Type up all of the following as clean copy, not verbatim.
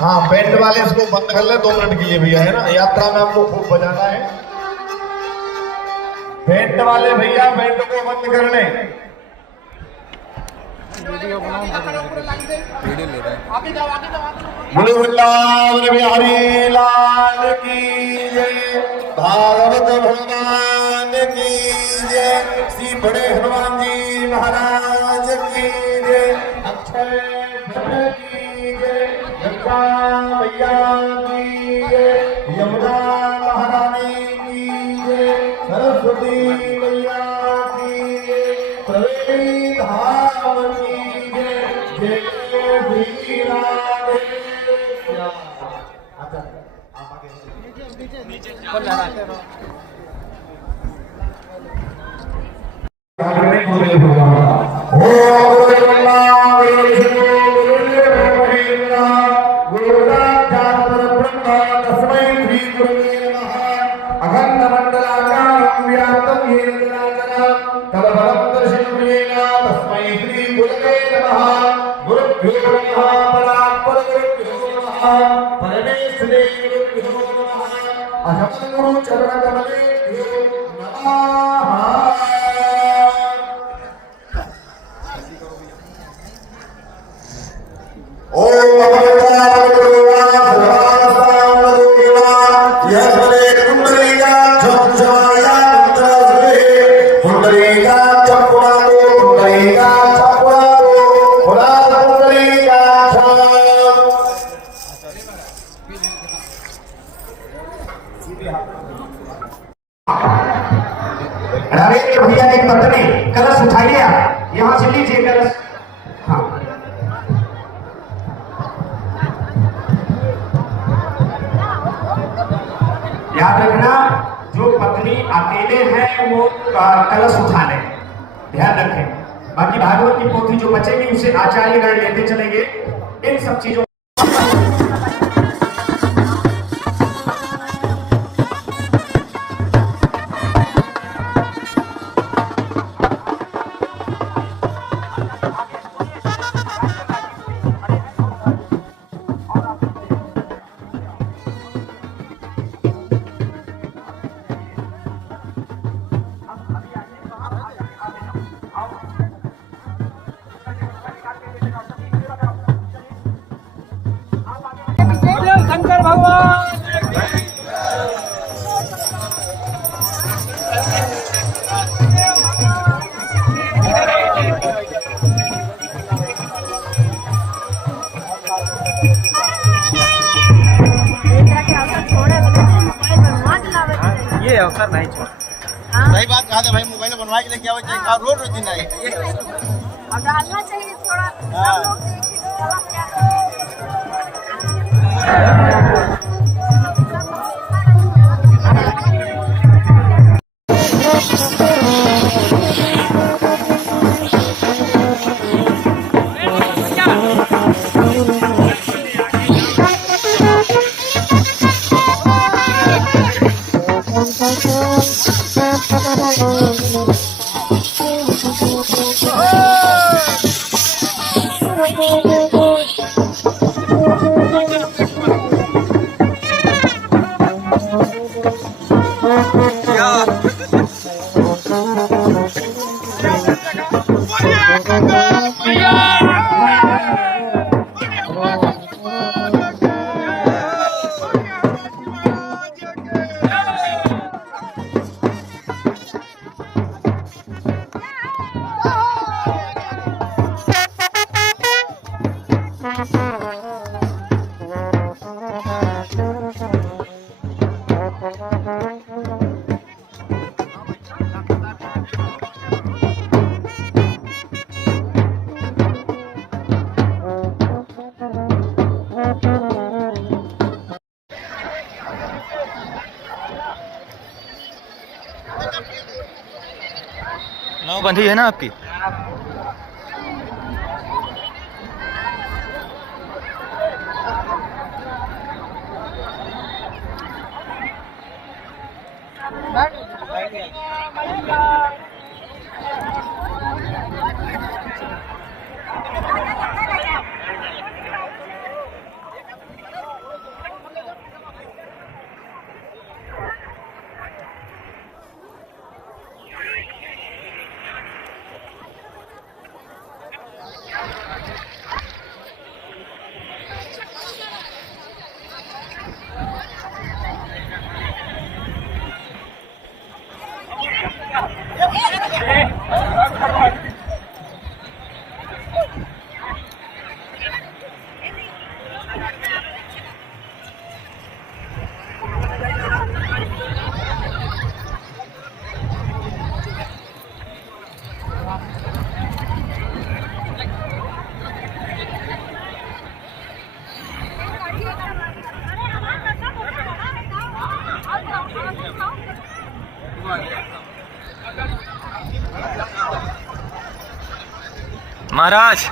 हाँ, बैंड वाले इसको बंद कर ले 2 मिनट के लिए भैया, है ना। यात्रा में हमको खूब बजाना है। बैंड वाले भैया बैंड को बंद कर ले। वीडियो ले रहे हैं। वृंदावन बिहारी लाल की जय, भागवत भगवान की जय, श्री बड़े हनुमान जी महाराज की जय, अक्षय ब्रह्म की जय, गंगा मैया की जय, यमुना महारानी की जय, सरस्वती मैया की जय, त्रिवेणी धाम की जय, जय श्री राधे श्याम। गुरु चरण कमले भैया एक पत्नी कलश उठाइए, यहाँ से लीजिए कलश। हाँ, याद रखना जो पत्नी अकेले हैं वो कलश उठा लें, ध्यान रखें। बाकी भागवत की पोथी जो बचेगी उसे आचार्यगण लेते चलेंगे। इन सब चीजों शंकर भगवान ये अवसर नहीं छोड़। सही बात कहा था भाई, मोबाइल बनवा के लेके आओ चाहे रोज दिन आए और डालना चाहिए थोड़ा। नाव बंधी है ना आपकी? महाराज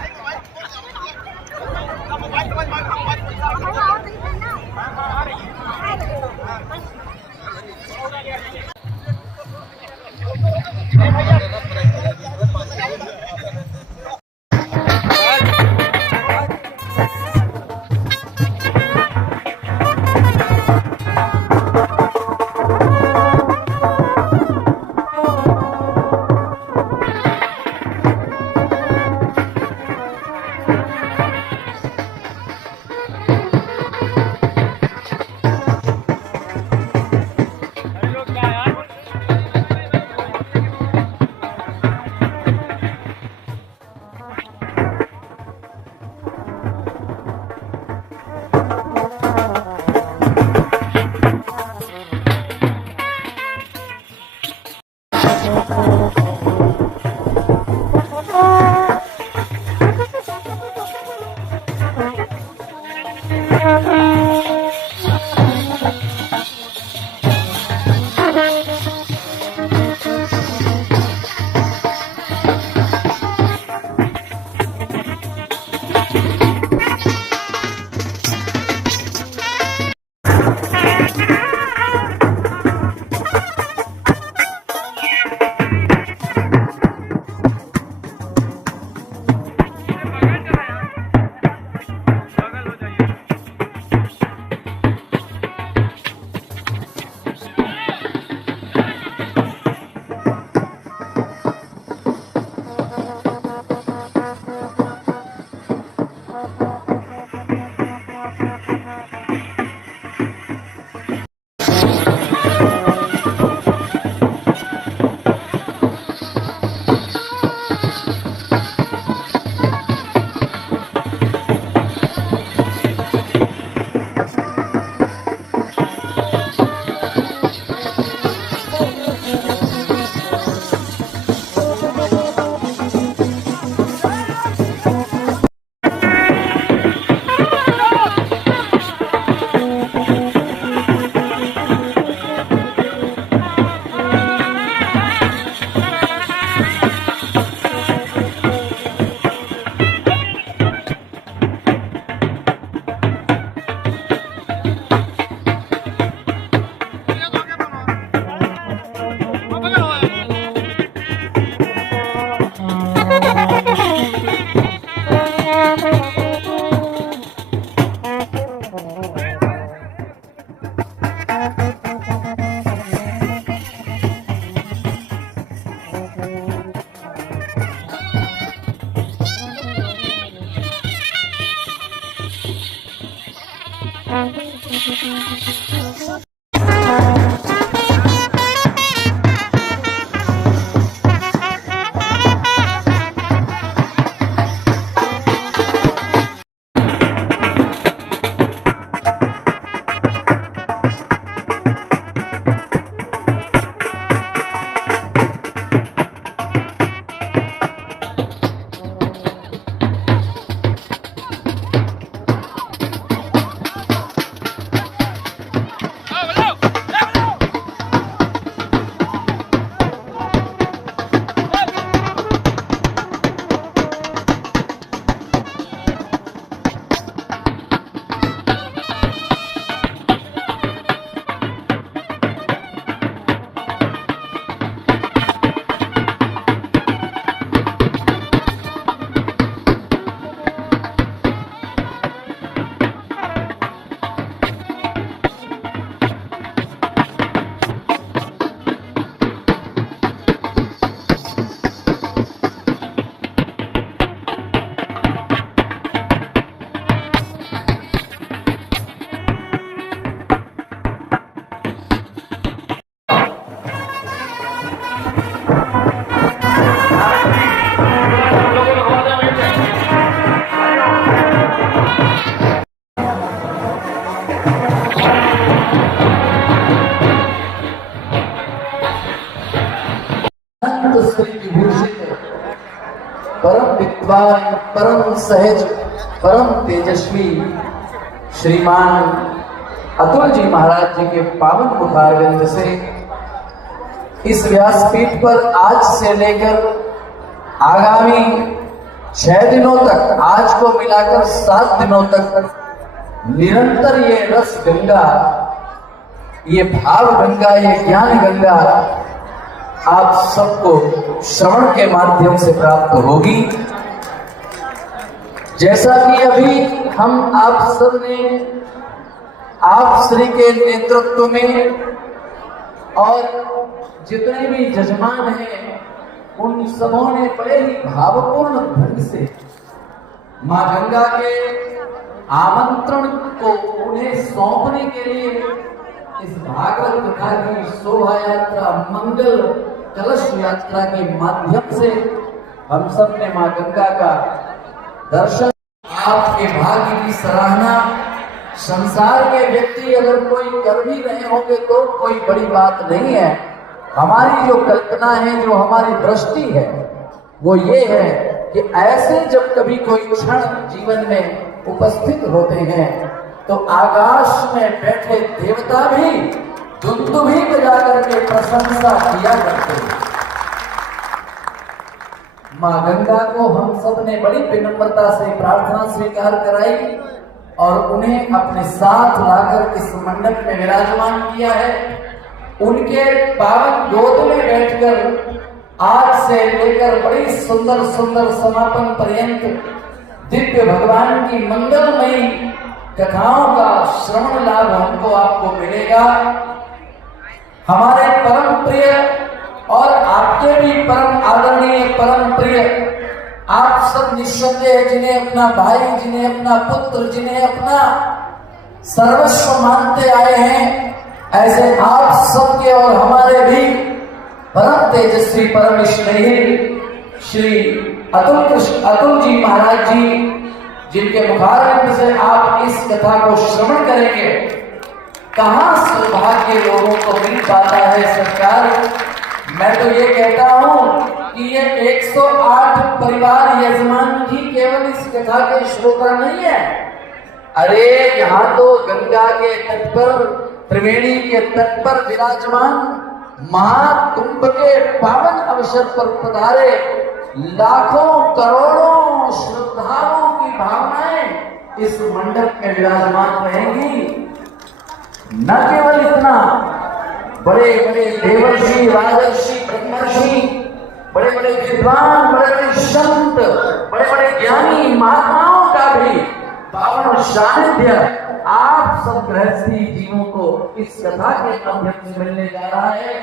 परम विद्वान, परम सहज, परम तेजस्वी श्रीमान अतुल जी महाराज जी के पावन मुखारविंद से इस व्यासपीठ पर आज से लेकर आगामी 6 दिनों तक, आज को मिलाकर 7 दिनों तक निरंतर ये रस गंगा, ये भाव गंगा, ये ज्ञान गंगा आप सबको श्रवण के माध्यम से प्राप्त होगी। जैसा कि अभी हम आप सब ने आप श्री के नेतृत्व में और जितने भी जजमान हैं उन सबों ने बड़े ही भावपूर्ण ढंग से मां गंगा के आमंत्रण को उन्हें सौंपने के लिए इस भागवत कथा की शोभा यात्रा, मंगल कलश यात्रा के माध्यम से हम सब ने मां गंगा का दर्शन, आपके भाग्य की सराहना। संसार के व्यक्ति अगर कोई कर भी रहे होंगे तो कोई बड़ी बात नहीं है। हमारी जो कल्पना है, जो हमारी दृष्टि है, वो ये है कि ऐसे जब कभी कोई क्षण जीवन में उपस्थित होते हैं तो आकाश में बैठे देवता भी दुंदुभी बजा करके प्रशंसा किया करते हैं। मां गंगा को हम सब ने बड़ी विनम्रता से प्रार्थना स्वीकार कराई और उन्हें अपने साथ लाकर इस मंडप में विराजमान किया है। उनके पावन गोद में बैठकर आज से लेकर बड़ी सुंदर सुंदर समापन पर्यंत दिव्य भगवान की मंगलमयी कथाओं का श्रवण लाभ हमको आपको मिलेगा। हमारे परम प्रिय और आपके भी परम आदरणीय, परम प्रिय आप सब निस्संदेह जिन्हें अपना भाई, जिन्हें अपना पुत्र, जिन्हें अपना सर्वस्व मानते आए हैं, ऐसे आप सबके और हमारे भी परम तेजस्वी परम स्नेही श्री अतुल जी महाराज जी, जिनके मुखारविंद से आप इस कथा को श्रवण करेंगे, कहां सौभाग्य लोगों को मिल पाता है सरकार। मैं तो ये कहता हूं कि ये 108 परिवार यजमान भी केवल इस कथा के श्रोता नहीं है। अरे यहाँ तो गंगा के तट पर, त्रिवेणी के तट पर विराजमान महाकुंभ के पावन अवसर पर पधारे लाखों करोड़ों श्रद्धालुओं की भावनाएं इस मंडप में विराजमान रहेंगी। न केवल इतना, बड़े बड़े देवर्षि, राजर्षि, ब्रह्मर्षि, बड़े बड़े विद्वान, बड़े बड़े संत, बड़े बड़े ज्ञानी महात्माओं का भी पावन सानिध्य आप सब गृहस्थी जीवों को इस कथा के माध्यम से मिलने जा रहा है।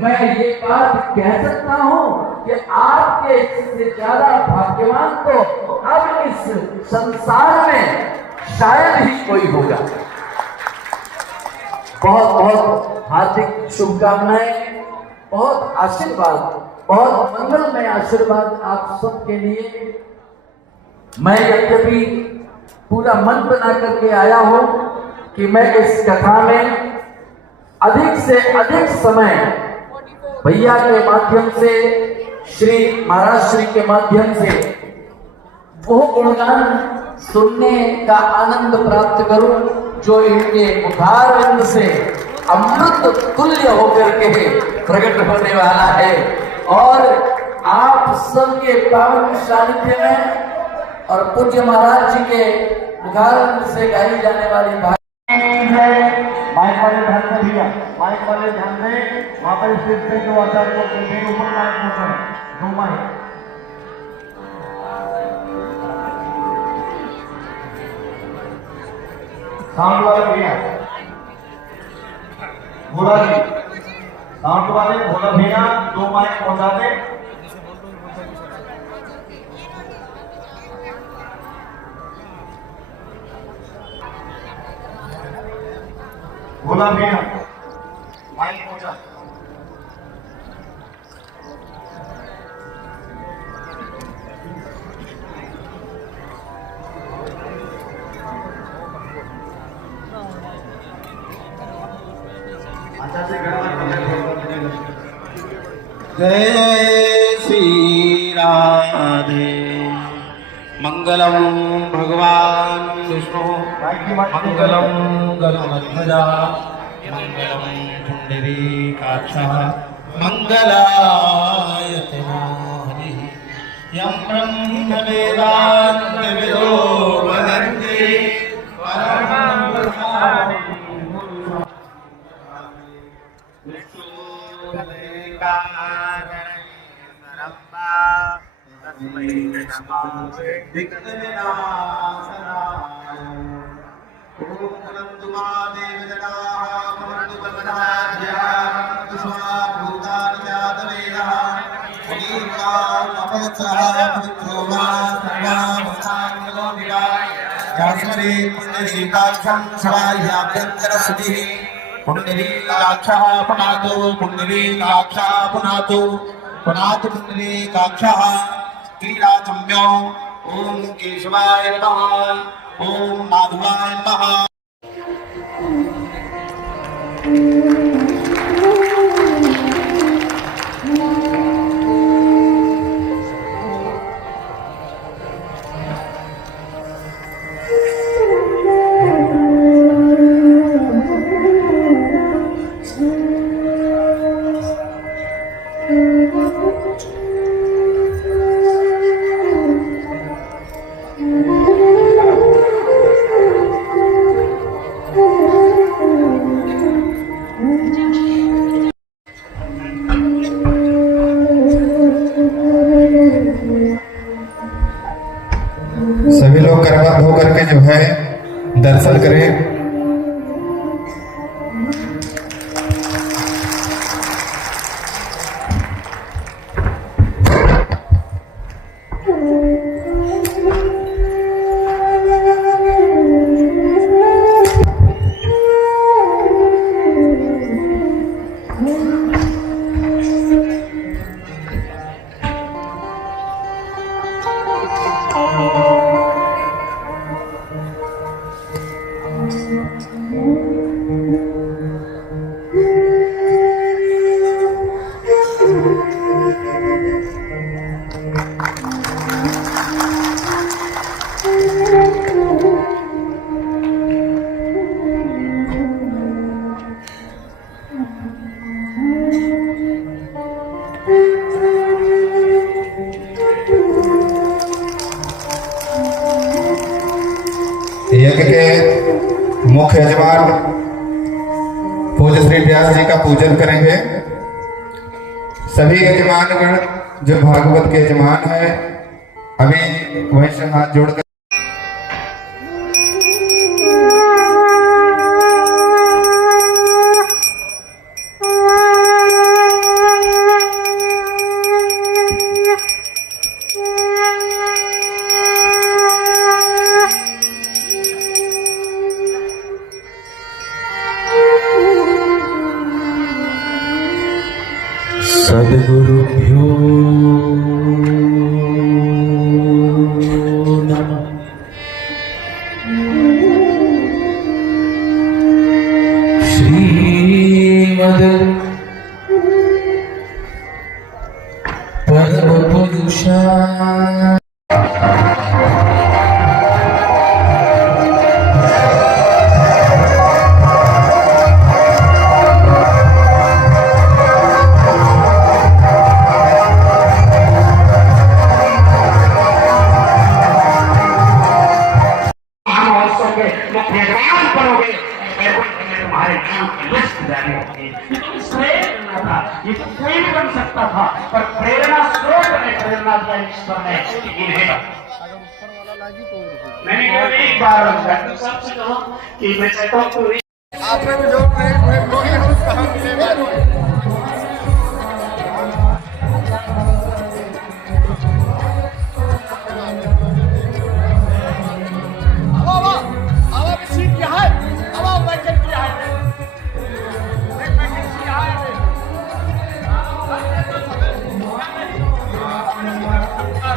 मैं ये बात कह सकता हूं कि आपके इससे ज्यादा भाग्यवान तो अब इस संसार में शायद ही कोई होगा। बहुत बहुत हार्दिक शुभकामनाएं, बहुत आशीर्वाद, बहुत मंगलमय आशीर्वाद आप सबके लिए। मैं यद्यपि पूरा मन बना करके आया हूं कि मैं इस कथा में अधिक से अधिक समय भैया के माध्यम से, श्री महाराज श्री के माध्यम से वो गुणगान सुनने का आनंद प्राप्त करूं जो इनके मुखारविंद से अमृत तुल्य होकर के प्रकट होने वाला है। और आप सबके पावन सानिध्य में और पूज्य महाराज जी के मुखारविंद से गाई जाने वाली माइक वाले ध्यान से भैया, माइक वाले ध्यान से, वहां पर स्टेज पे जो आचार्य को ऊपर माइक होता है, 2 माइक। साउंड वाले भैया, भोला जी, साउंड वाले भोला भैया 2 माइक पहुंचा दे। भोला भैया माइक पहुंचा। जय जय श्री राधे। मंगलम भगवान विष्णु, मंगलम गरुड़ध्वजा, मंगलम पुंडरीकाक्षः, मंगलाय तनो हरि। यं ब्रह्म वेदान्तविदो वदन्ति परमं ब्रह्म पुण्डरीकाक्षः पुनातु पुण्डरीकाक्षः पुनातु पुनातु पुण्डरीकाक्षः क्रीडाचम्यो ओम केशवाय नमः ओम माधवाय नमः। सभी लोग करवट होकर के जो है दर्शन करें। यज्ञ के मुख्य यजमान पूज्य श्री व्यास जी का पूजन करेंगे। सभी यजमानगण जो भागवत के यजमान है अभी वहीं से हाथ जोड़कर सद्गुरुभ्यो नमः। श्रीमद् परम पुरुषा ये तो कोई भी बन सकता था, पर प्रेरणा स्रोत ने प्रेरणा दिया ईश्वर ने कि इन्हें मैंने केवल एक बार डॉक्टर साहब से कहा कि मैं चाहता हूँ पूरी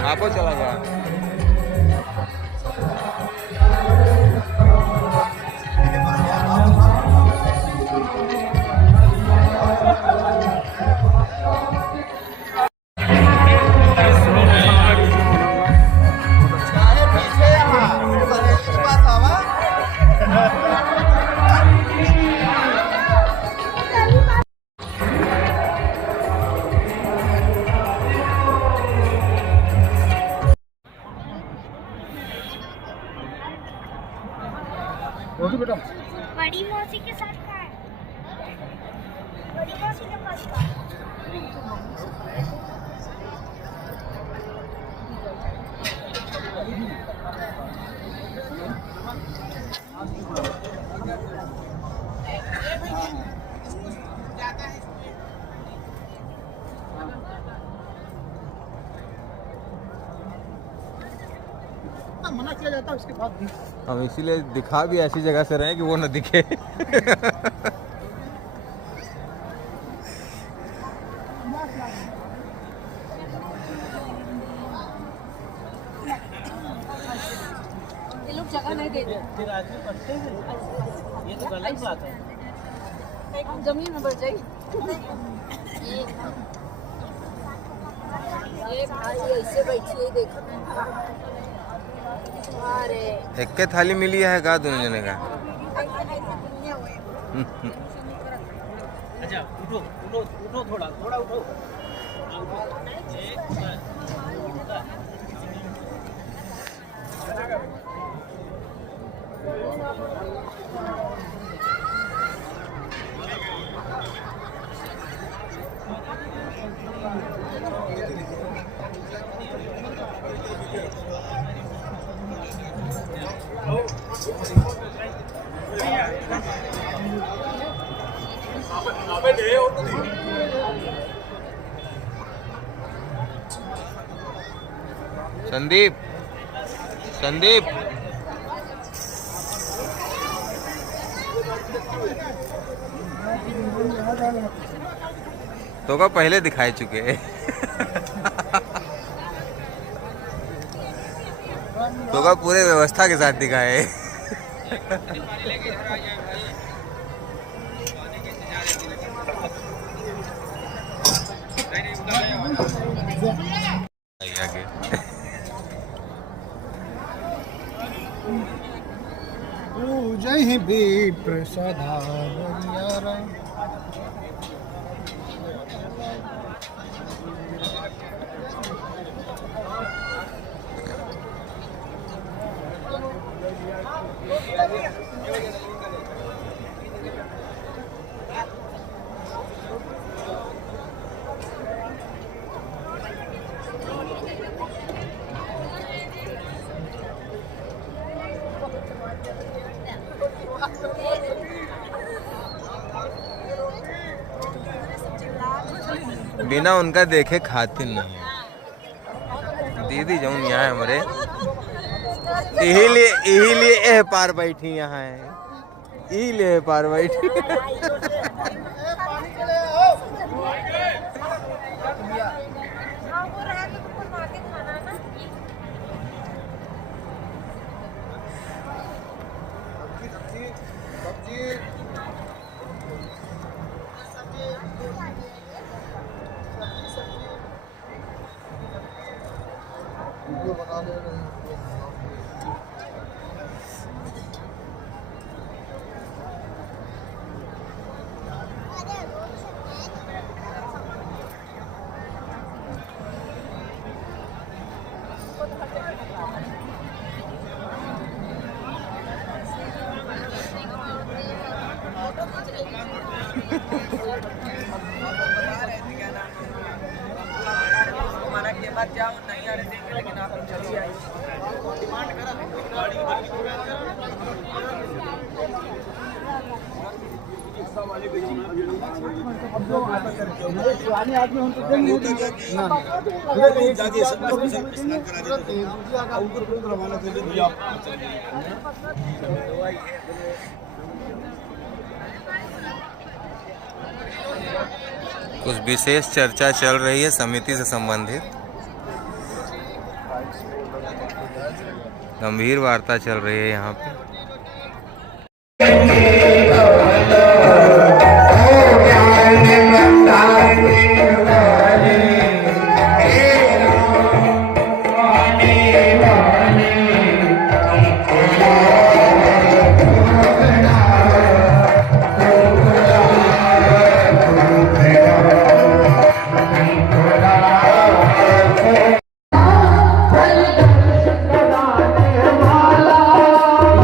आपको चला गया। बड़ी मौसी के साथ कहाँ है? बड़ी मौसी के पास कहाँ है? मना किया जाता है उसके बाद भी। हम इसीलिए दिखा भी ऐसी जगह से रहे हैं कि वो न दिखे। ये लोग जगह नहीं देते। ये तो गलत बात है। जमीन में बढ़ जाएगी। ये भाई ऐसे बैठिए देखो। अरे एक के थाली मिली है का दोनों जने का? अच्छा उठो उठो उठो थोड़ा थोड़ा उठो। संदीप संदीप तो का पहले दिखाए चुके हैं। तो का पूरे व्यवस्था के साथ दिखाए। आगे जय ही विप्र सदा बलियारा। बिना उनका देखे खातिर नहीं। दीदी जाऊन यहाँ है हमारे, यही लिए एह पार बैठी यहाँ है, यही लिए पार बैठी। कुछ विशेष चर्चा चल रही है समिति से संबंधित, गंभीर वार्ता चल रही है यहाँ पे।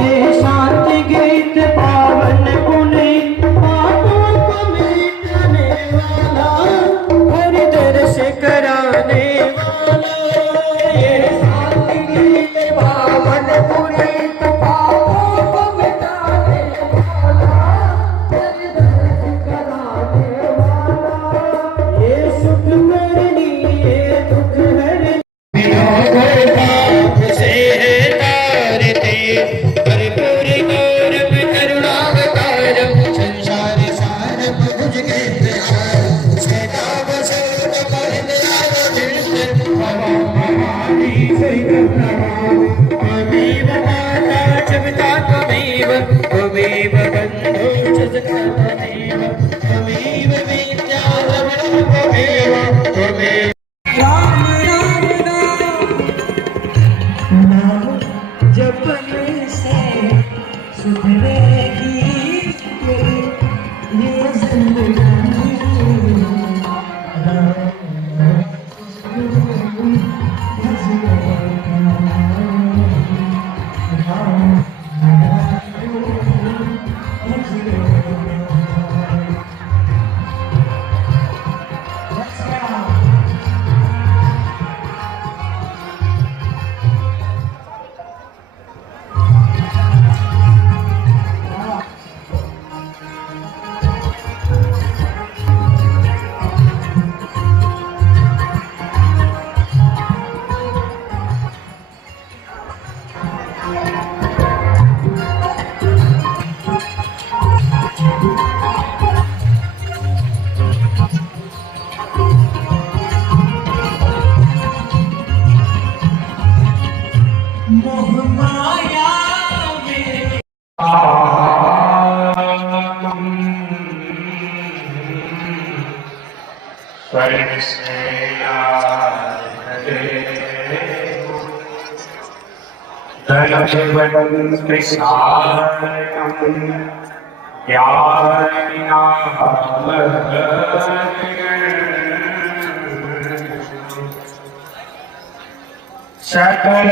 ये सकल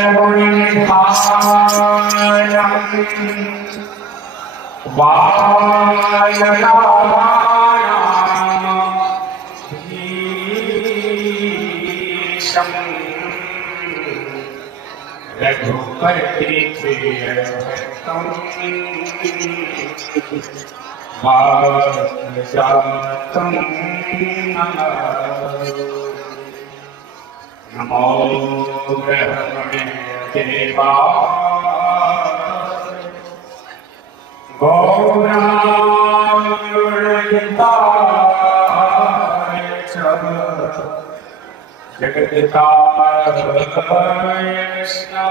नमो ब्रह्मणे देवा गौरांगताय च जगद्धाय कृष्णा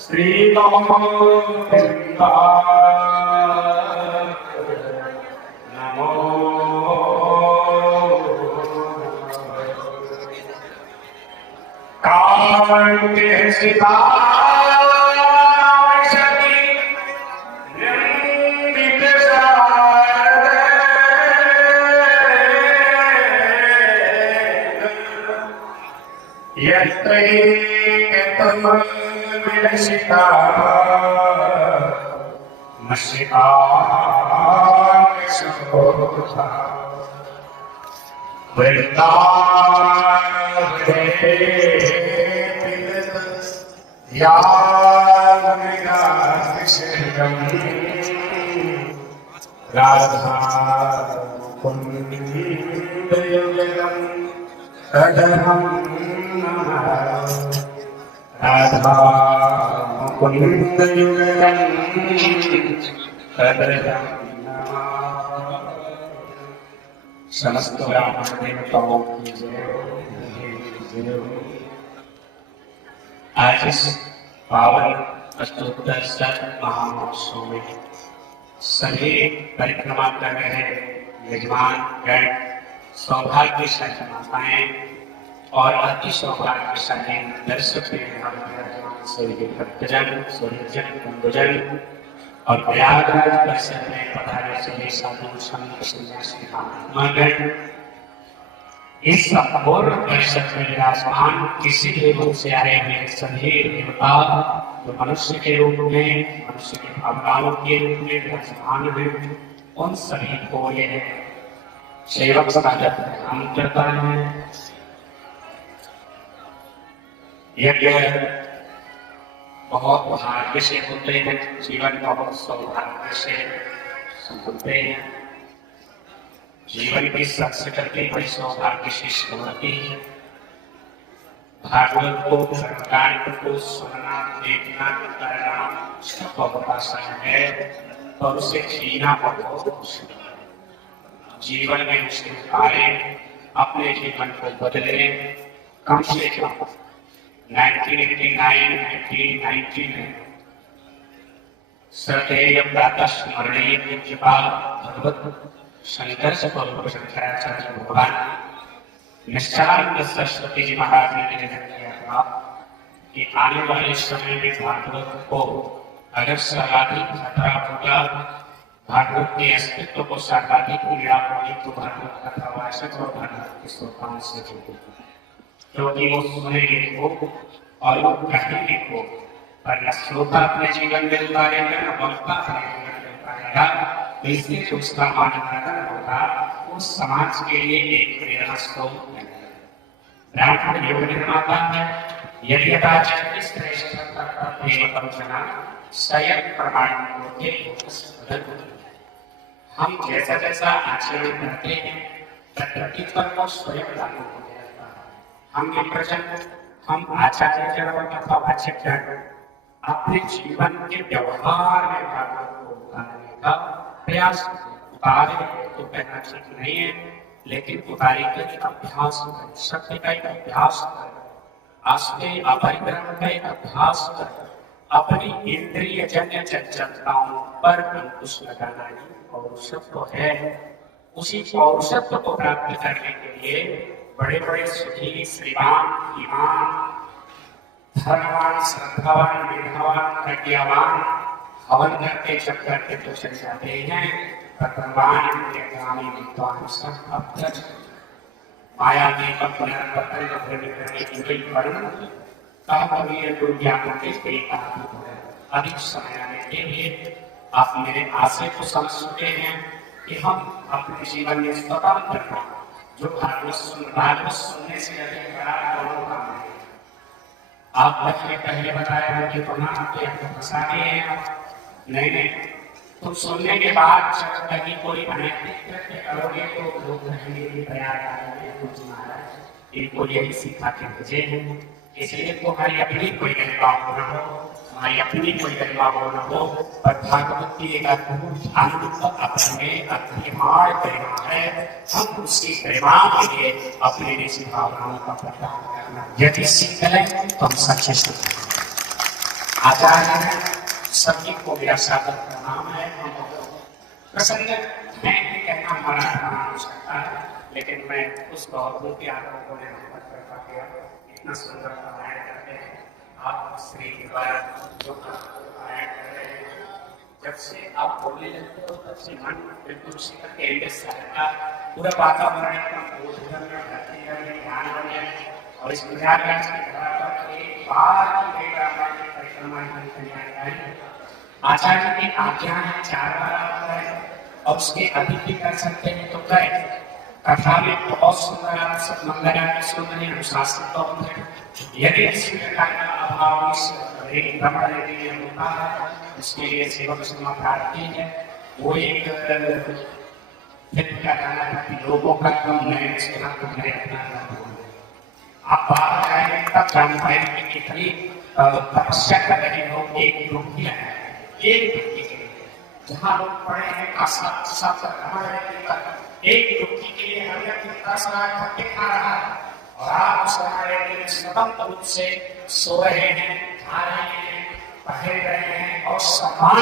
श्री नमो कांते सीता राधा मुकुंद युगलम समस्त ब्राह्मण देवताओं की जय। आज इस पावन अष्टोत्तर शत महामहोत्सव में सभी परिक्रमा कर रहे यजमान गण, सौभाग्यशाली माताएं और अति सौभाग्यशाली दर्शक भक्तजन, सूर्यजन, बंधुजन और प्रयागराज परिसर में पधारे सभी साधु संत सन्यासी महात्मागण, इस अपूर्व परिषद में विराजमान किसी भी रूप से आए हुए सभी देवता जो मनुष्य के रूप में, मनुष्य के भावनाओं के रूप में विराजमान हैं, उन सभी को यह सेवक साधक प्रणाम करता है। यज्ञ बहुत भाग्य से होते हैं, जीवन बहुत सौभाग्य से होते हैं। जीवन की सबसे करके बड़ी सौभाग्य से होती है। भागवत को, कर्मकांड को सुनना, देखना, करना सब अवकाशन है और उसे जीना बहुत जीवन में उसे उतारे, अपने जीवन को बदले। कम से कम 1989, 1990 में श्रद्धेय प्रातः स्मरणीय पूज्यपाल भगवत शंकर स्वरूप शंकराचार्य भगवान निश्चलानंद सरस्वती जी महाराज ने निवेदन किया था कि आने वाले समय में भागवत को अगर सर्वाधिक खतरा होगा, भागवत के अस्तित्व को सर्वाधिक पीड़ा होगी तो भागवत कथावाचक और भागवत के श्रोताओं से होगी, क्योंकि वो सुनेंगे को और वो कहेंगे को, पर न श्रोता अपने जीवन में उतारेगा न वक्ता अपने जीवन में उतारेगा। तो इसलिए जो उसका मानना होगा वो समाज के लिए एक प्रेरणा स्रोत है। ब्राह्मण योग निर्माता है, यदि यथाचार्य श्रेष्ठ स्वयं प्रमाण होते हम जैसा जैसा आचरण करते हैं प्रकृति पर वो स्वयं लागू हो जाता है। हम प्रजन, हम आचार्य जन अथवा वाचक जन अपने जीवन के व्यवहार में भागवत को उतारने का प्रयास उतारे तो कहना ठीक नहीं है, लेकिन उतारे का एक अभ्यास कर, शक्ति का एक अभ्यास कर, आस्ते अपरिग्रहण का एक अभ्यास कर, अपनी इंद्रिय जन्य चंचलताओं पर अंकुश लगाना ही पौरुषत्व है। उसी पौरुषत्व को प्राप्त करने के लिए बड़े बड़े सुखी, श्रीमान, ईमान, धर्मवान, श्रद्धावान, विद्यावान, प्रज्ञावान हवन करते जब करते तो चल जाते हैं, भगवान ज्ञानी विद्वान सब अब तक माया में अपना पतन करने की वर्ण अधिक समय आने के लिए आप मेरे आशय को समझ चुके हैं कि हम अपने जीवन में स्वतंत्र हैं। जो भागवत सुनने से अधिक बड़ा दोनों काम है। आप बच्चे पहले बताया है कि तुम्हारा फंसा है, नहीं, तुम सुनने के बाद जब कहीं कोई अनैतिक कृत्य करोगे तो लोग कहने के लिए तैयार करेंगे, कुछ महाराज इनको यही सिखा के भेजे हैं। इसलिए तुम्हारी अपनी कोई गरिमा हो न हो, हमारी अपनी कोई गरिमा हो न हो, पर भागवत की एक अद्भुत अनंत अपने अभिमान गरिमा है। हम उसकी गरिमा के लिए अपने निजी भावनाओं का प्रदान करना यदि सीख लें तो हम सच्चे आचार्य हैं। सभी को मेरा सादर प्रणाम है। प्रसन्न है कि कहना हमारा प्रणाम हो सकता है, लेकिन मैं उस गौरव के आरोपों ने इतना सुंदर पारायण करते हैं। आप श्री द्वारा जो पारायण कर रहे हैं, जब से आप बोलने लगते हो तब से मन बिल्कुल उसी का केंद्र से रहता, पूरा वातावरण एकदम बोधगम्य, भक्तिगम्य, ध्यानगम्य और इस प्रयागराज की धरा पर एक बार की परिक्रमा है। आचार्य की आज्ञा है 4 बार आता है और उसके अधिक भी कर सकते हैं तो करें। कथा में बहुत सुंदर आप सब मंगल सुनने अनुशासित तो है। यदि किसी प्रकार का अभाव इस भ्रमण होता है, उसके लिए सेवक क्षमा प्रार्थी है। वो एक क्या कहना है कि लोगों का कम नहीं सुना तो मेरे अपना आप बाहर आए तब जान पाएंगे कि कितनी तपस्या कर रहे लोग एक ग्रुप किया है, एक जहाँ लोग पढ़े हैं एक युक्ति के लिए हर व्यक्ति कितना समय थके खा रहा है और आप उस समय स्वतंत्र रूप से सो रहे हैं, खा रहे हैं, पहन रहे हैं और सम्मान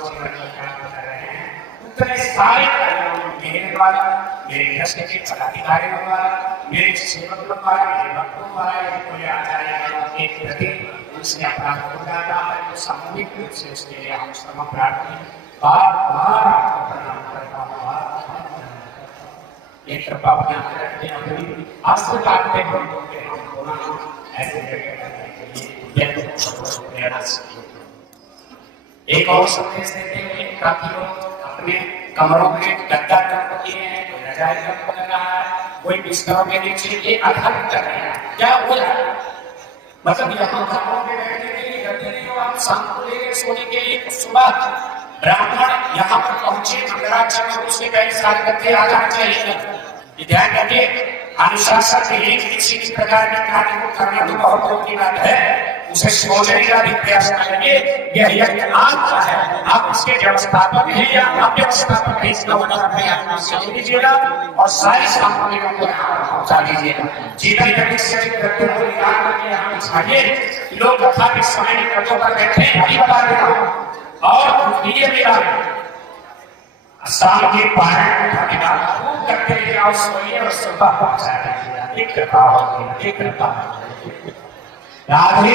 जीवन कर रहे हैं। उतने सारे मेरे द्वारा, मेरे दृष्टि के पदाधिकारियों द्वारा, मेरे सेवकों द्वारा, मेरे भक्तों द्वारा कोई आचार्य के प्रति उसने अपराध हो जाता है तो सामूहिक रूप से उसके लिए हम क्षमा प्रार्थी बार बार आपको प्रणाम करता हूँ। एक कृपा बनाते रखते हैं, अपनी आस्था काटते हैं ऐसे एक और संदेश देते हुए काफी लोग अपने कमरों में गद्दा कर दिए हैं, कोई रजाई कर रहा है, कोई बिस्तरों के नीचे ये अधर्म कर रहा है। क्या हो रहा है? मतलब यहाँ कमरों में बैठने के लिए गद्दे नहीं हो, आप शाम को लेकर सोने के लिए सुबह ब्राह्मण यहाँ पर पहुंचे, मंगलाचरण उसके कई सारे गद्दे आ जाने चाहिए। ध्यान रखिए, अनुशासन में ही किसी भी प्रकार के कार्य को करना तो बहुत दूर की बात है, उसे सोचने का भी प्रयास करेंगे। यह यज्ञ आपका है, आप इसके व्यवस्थापक हैं या अव्यवस्थापक हैं, इसका प्रयास समझ लीजिएगा और सारी सामग्रियों को यहाँ पहुंचा दीजिएगा। जीवन जगत से व्यक्तियों को निकाल करके यहाँ बिछाइए। लोग कथा के समय में कटों पर बैठे हरी बता देना और ये मेरा शाम के पारण के बाद खूब करते जाओ, सोइए और सुबह पहुंचा दीजिएगा। एक कृपा होगी, एक कृपा राधे।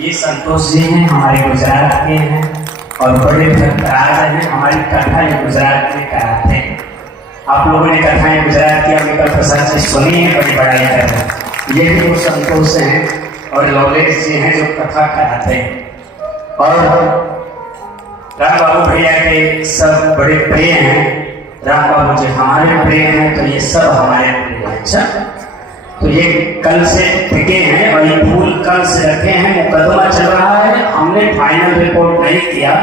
ये संतोष जी हैं, हमारे गुजरात के हैं और बड़े भक्तराज हैं। हमारी कथा ये गुजरात में कराते हैं। आप लोगों ने कथाएं गुजरात की अमिताभ प्रसाद से सुनी है, बड़ी बड़ाई कर रहे हैं। ये भी वो संतोष हैं और लवलेश जी हैं जो कथा कराते हैं। और राम बाबू भैया के सब बड़े प्रिय हैं। राम बाबू जी हमारे प्रिय हैं, तो ये सब हमारे प्रिय हैं। अच्छा, तो ये कल से टिके हैं और ये फूल कल से रखे हैं। मुकदमा चल रहा है, हमने फाइनल रिपोर्ट नहीं किया,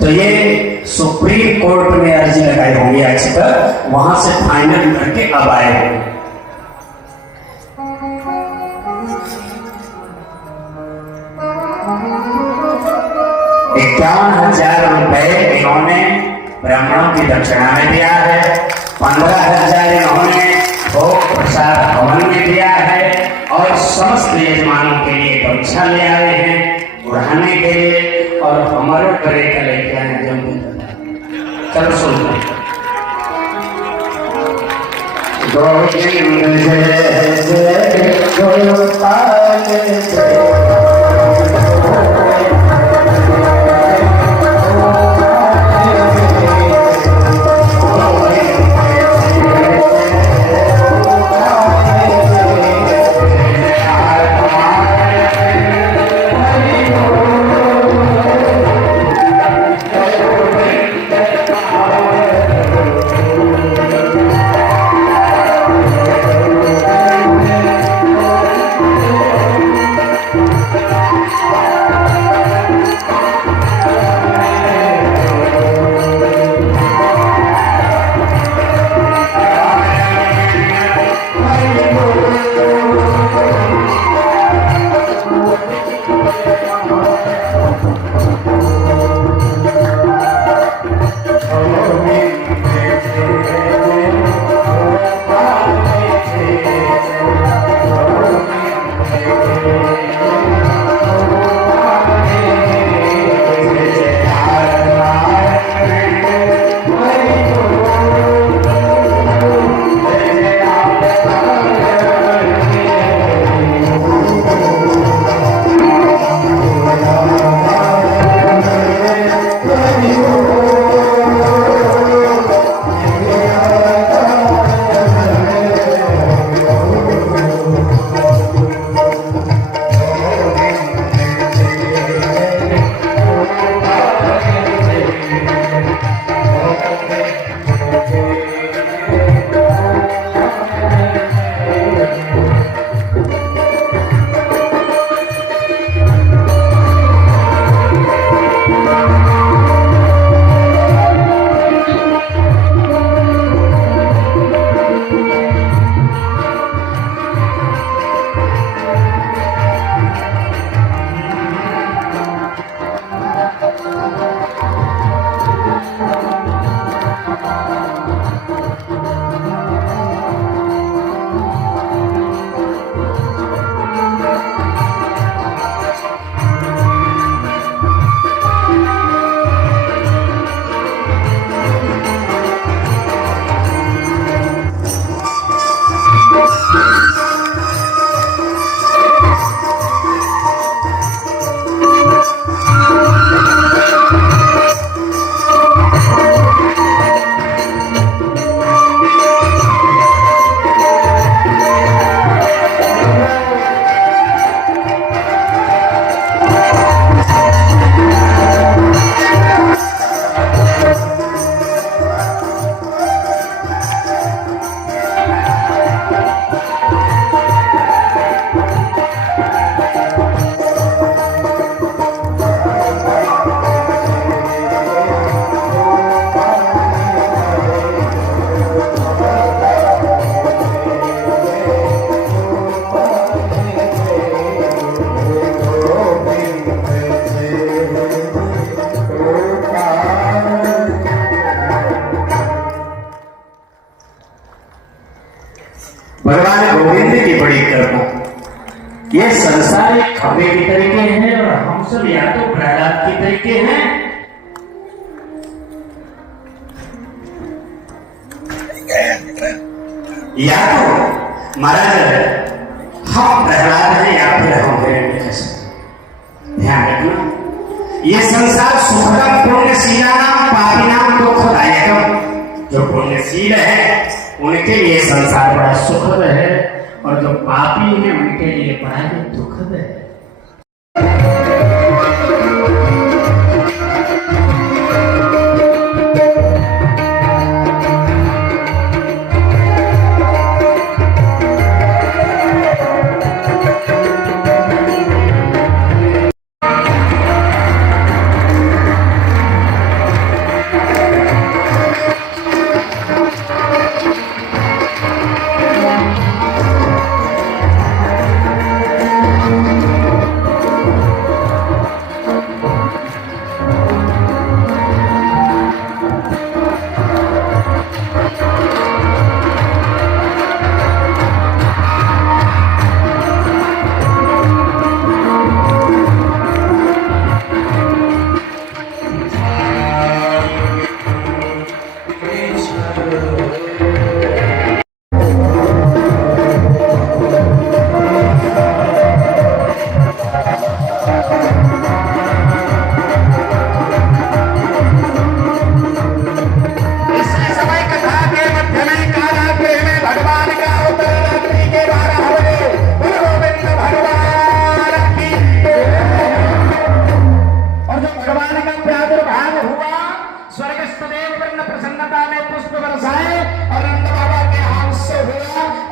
तो ये सुप्रीम कोर्ट में अर्जी लगाई होंगी याचिका, वहां से फाइनल करके अब आए होंगे। 51,000 रुपए इन्होंने ब्राह्मणों की दक्षिणा में दिया है। 15,000 इन्होंने भोग प्रसाद भवन में दिया है और समस्त यजमानों के लिए गमछा ले आए हैं उड़ाने के लिए। और हमारे करे का लेके आए हैं जम्मू। चलो सुन लो। गोविंद जय जय गोपाल जय। ये संसार एक खंभे के तरीके हैं और हम सब या तो प्रहलाद के तरीके हैं, या तो महाराज हम प्रहलाद हैं या फिर हम हिरण्यकश्यप। ध्यान रखना, ये संसार सुखदम पुण्यशीलानाम पापिनाम दुखदायकम। जो पुण्यशील है उनके लिए संसार बड़ा सुखद है और जो पापी है उनके लिए बड़ा ही दुखद है।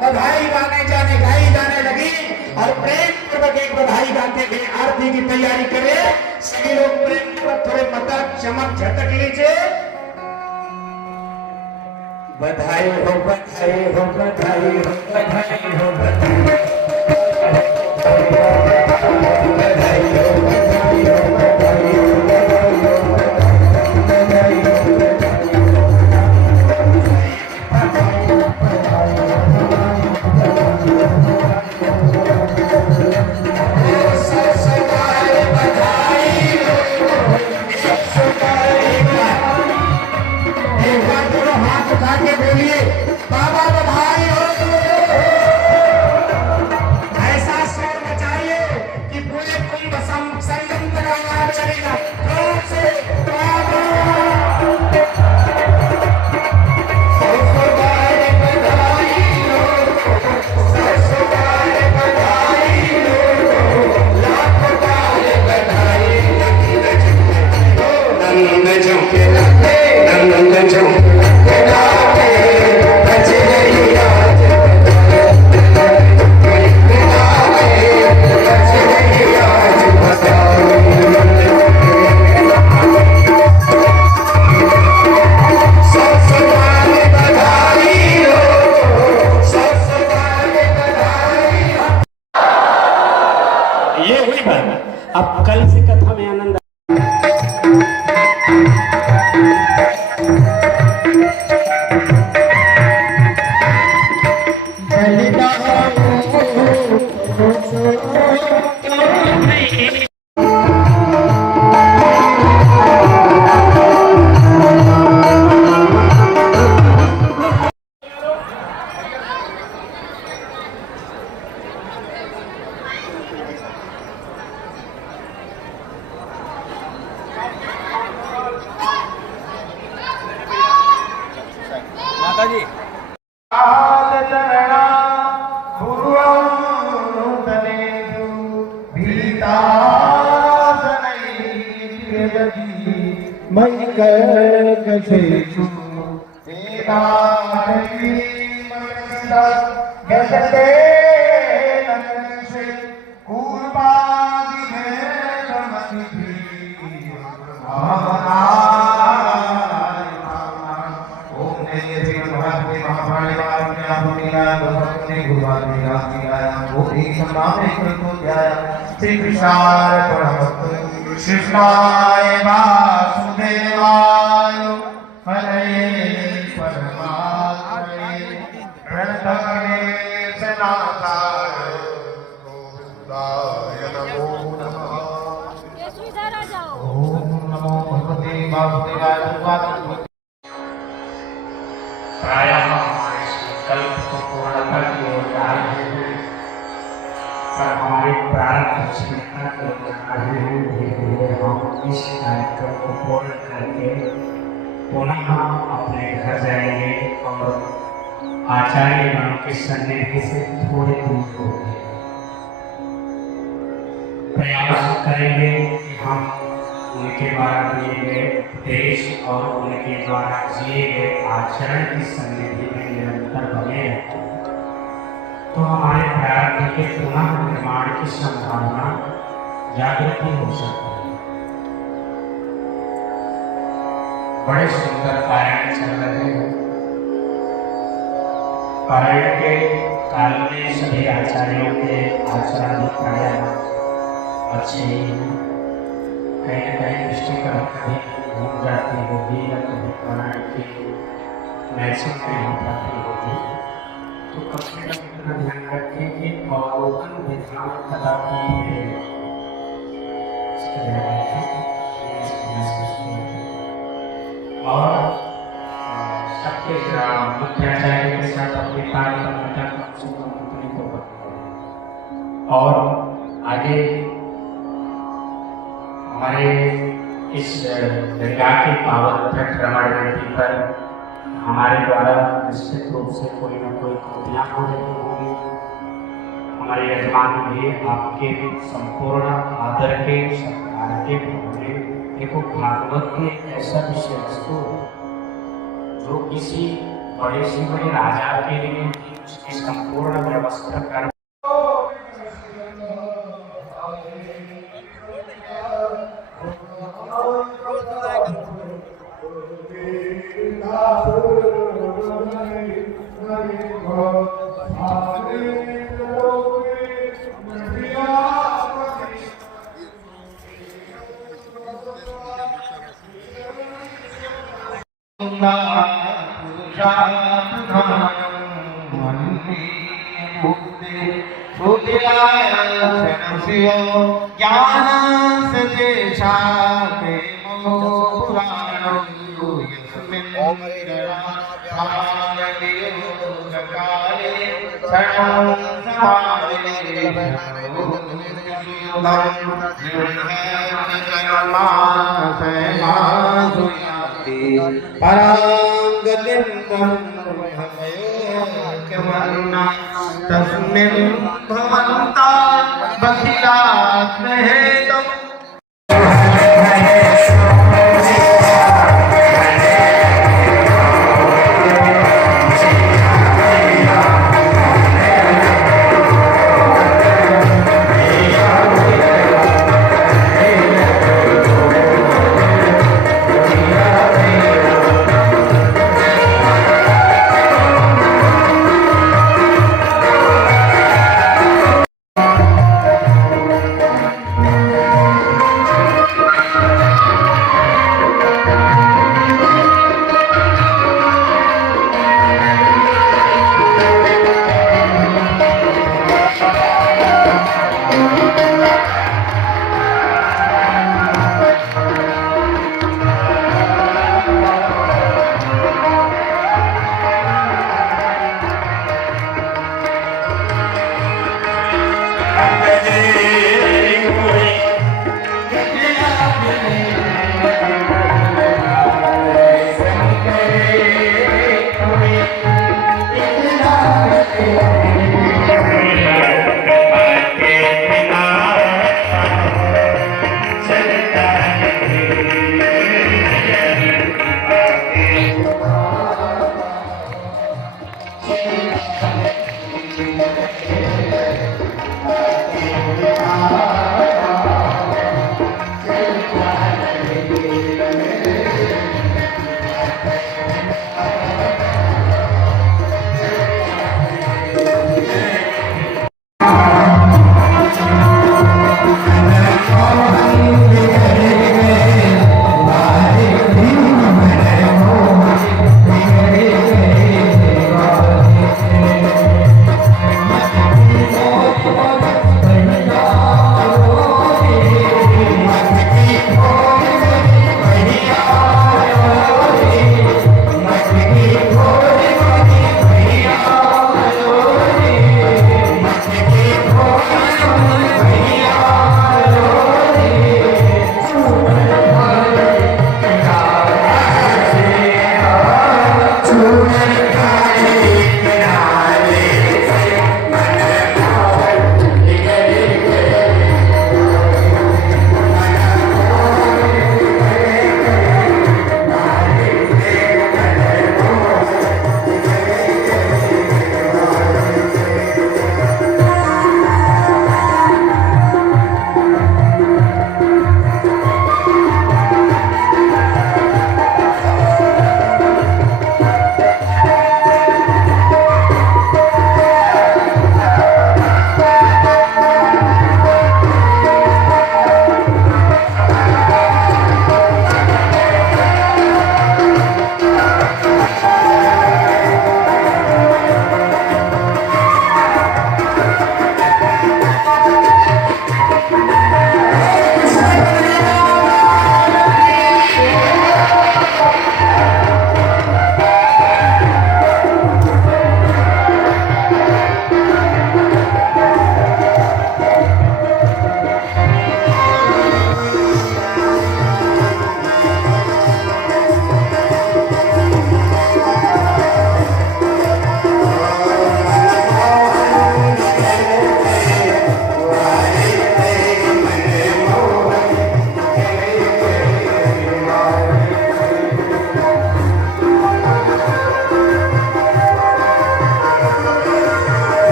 बधाई गाने जाने गाई जाने लगी और प्रेम पूर्वक एक बधाई गाते हुए आरती की तैयारी करे। सभी लोग प्रेम पूर्वक थोड़े मदद चमक झटक लीजिए। बधाई हो बधाई हो बधाई हो बधाई हो बधाई हो। ये हुई बात। अब कल से कथा में आनंद माताजी श्री कृष्णाय वासुदेवाय हरे परमात्मने प्रणतग्ने सनातनाय नमो नमः। ये इधर आ जाओ। ओम नमो भगवते वासुदेवाय भगवान प्रायः हमारे संकल्प को पूर्णता की ओर जा रहे हैं, पर हमारे प्रारब्ध क्षमता को बना रहे हैं। धीरे-धीरे हम इस कार्यक्रम को पूर्ण करके पुनः अपने घर जाएंगे और आचार्य गणों के सन्निधि से थोड़े दूर होंगे। प्रयास करेंगे कि हम उनके द्वारा दिए गए उपदेश और उनके द्वारा जिए गए आचरण की सन्निधि में निरंतर बने रहें, तो हमारे प्रारब्ध के पुनः निर्माण की संभावना जागृति हो सकती है। बड़े सुंदर पारायण चल रहे हैं। पारायण के काल में सभी आचार्यों के आचरण प्राय अच्छे ही हैं। कहीं न कहीं दृष्टि कभी घूम जाती होगी या कभी पारायण की मैचिंग नहीं हो पाती होगी, तो कम से कम इतना ध्यान रखें कि अवलोकन विधान कदापि और सबके मुख्याचार्य के साथ अपने कार्य करने का कम से कम उतनी को बताएं। और आगे हमारे इस दरगाह के पावन भ्रमण वेदी पर हमारे द्वारा निश्चित रूप से कोई न कोई कृतियाँ हो रही होंगी। हमारे यजमान भी आपके संपूर्ण आदर के सत्कार के होंगे। देखो, भागवत के ऐसा विषय वस्तु जो किसी बड़े से बड़े राजा के लिए उसकी संपूर्ण व्यवस्था कर ज्ञान सजेशा प्रेमो पुराणो यस्मिन् काले शरणं तस्मिन् भवन्ता बखिलात्महेतुम्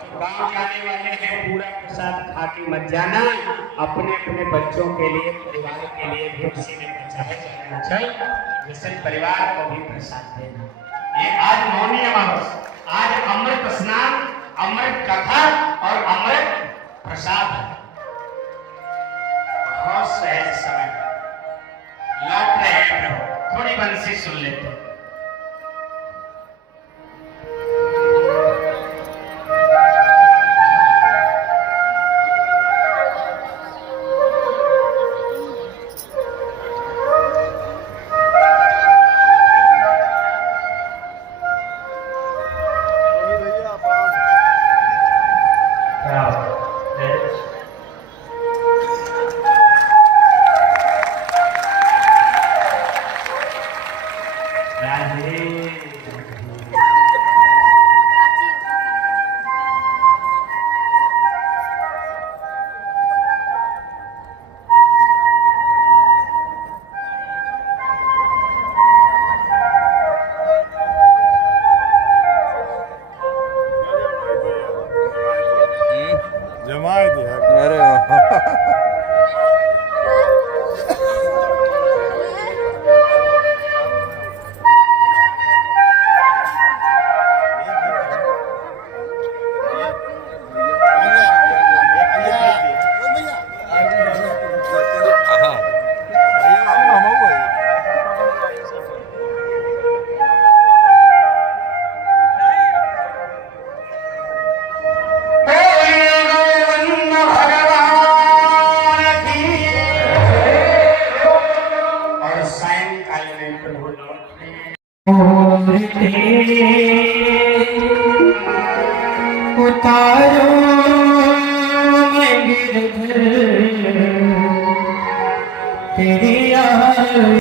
जो गांव जाने वाले हैं पूरा प्रसाद खा के मत जाना, अपने अपने बच्चों के लिए, परिवार के लिए भी उसी में बचाया जाना चाहिए। जैसे परिवार को भी प्रसाद देना। ये आज मौनी अमावस, आज अमृत स्नान, अमृत कथा और अमृत प्रसाद है। बहुत सहज समय लौट रहे हैं प्रभु, थोड़ी बंसी सुन लेते हैं। अरे वाह। उतारो मैं गिरधर तेरी याद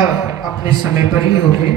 कथा अपने समय पर ही होगी।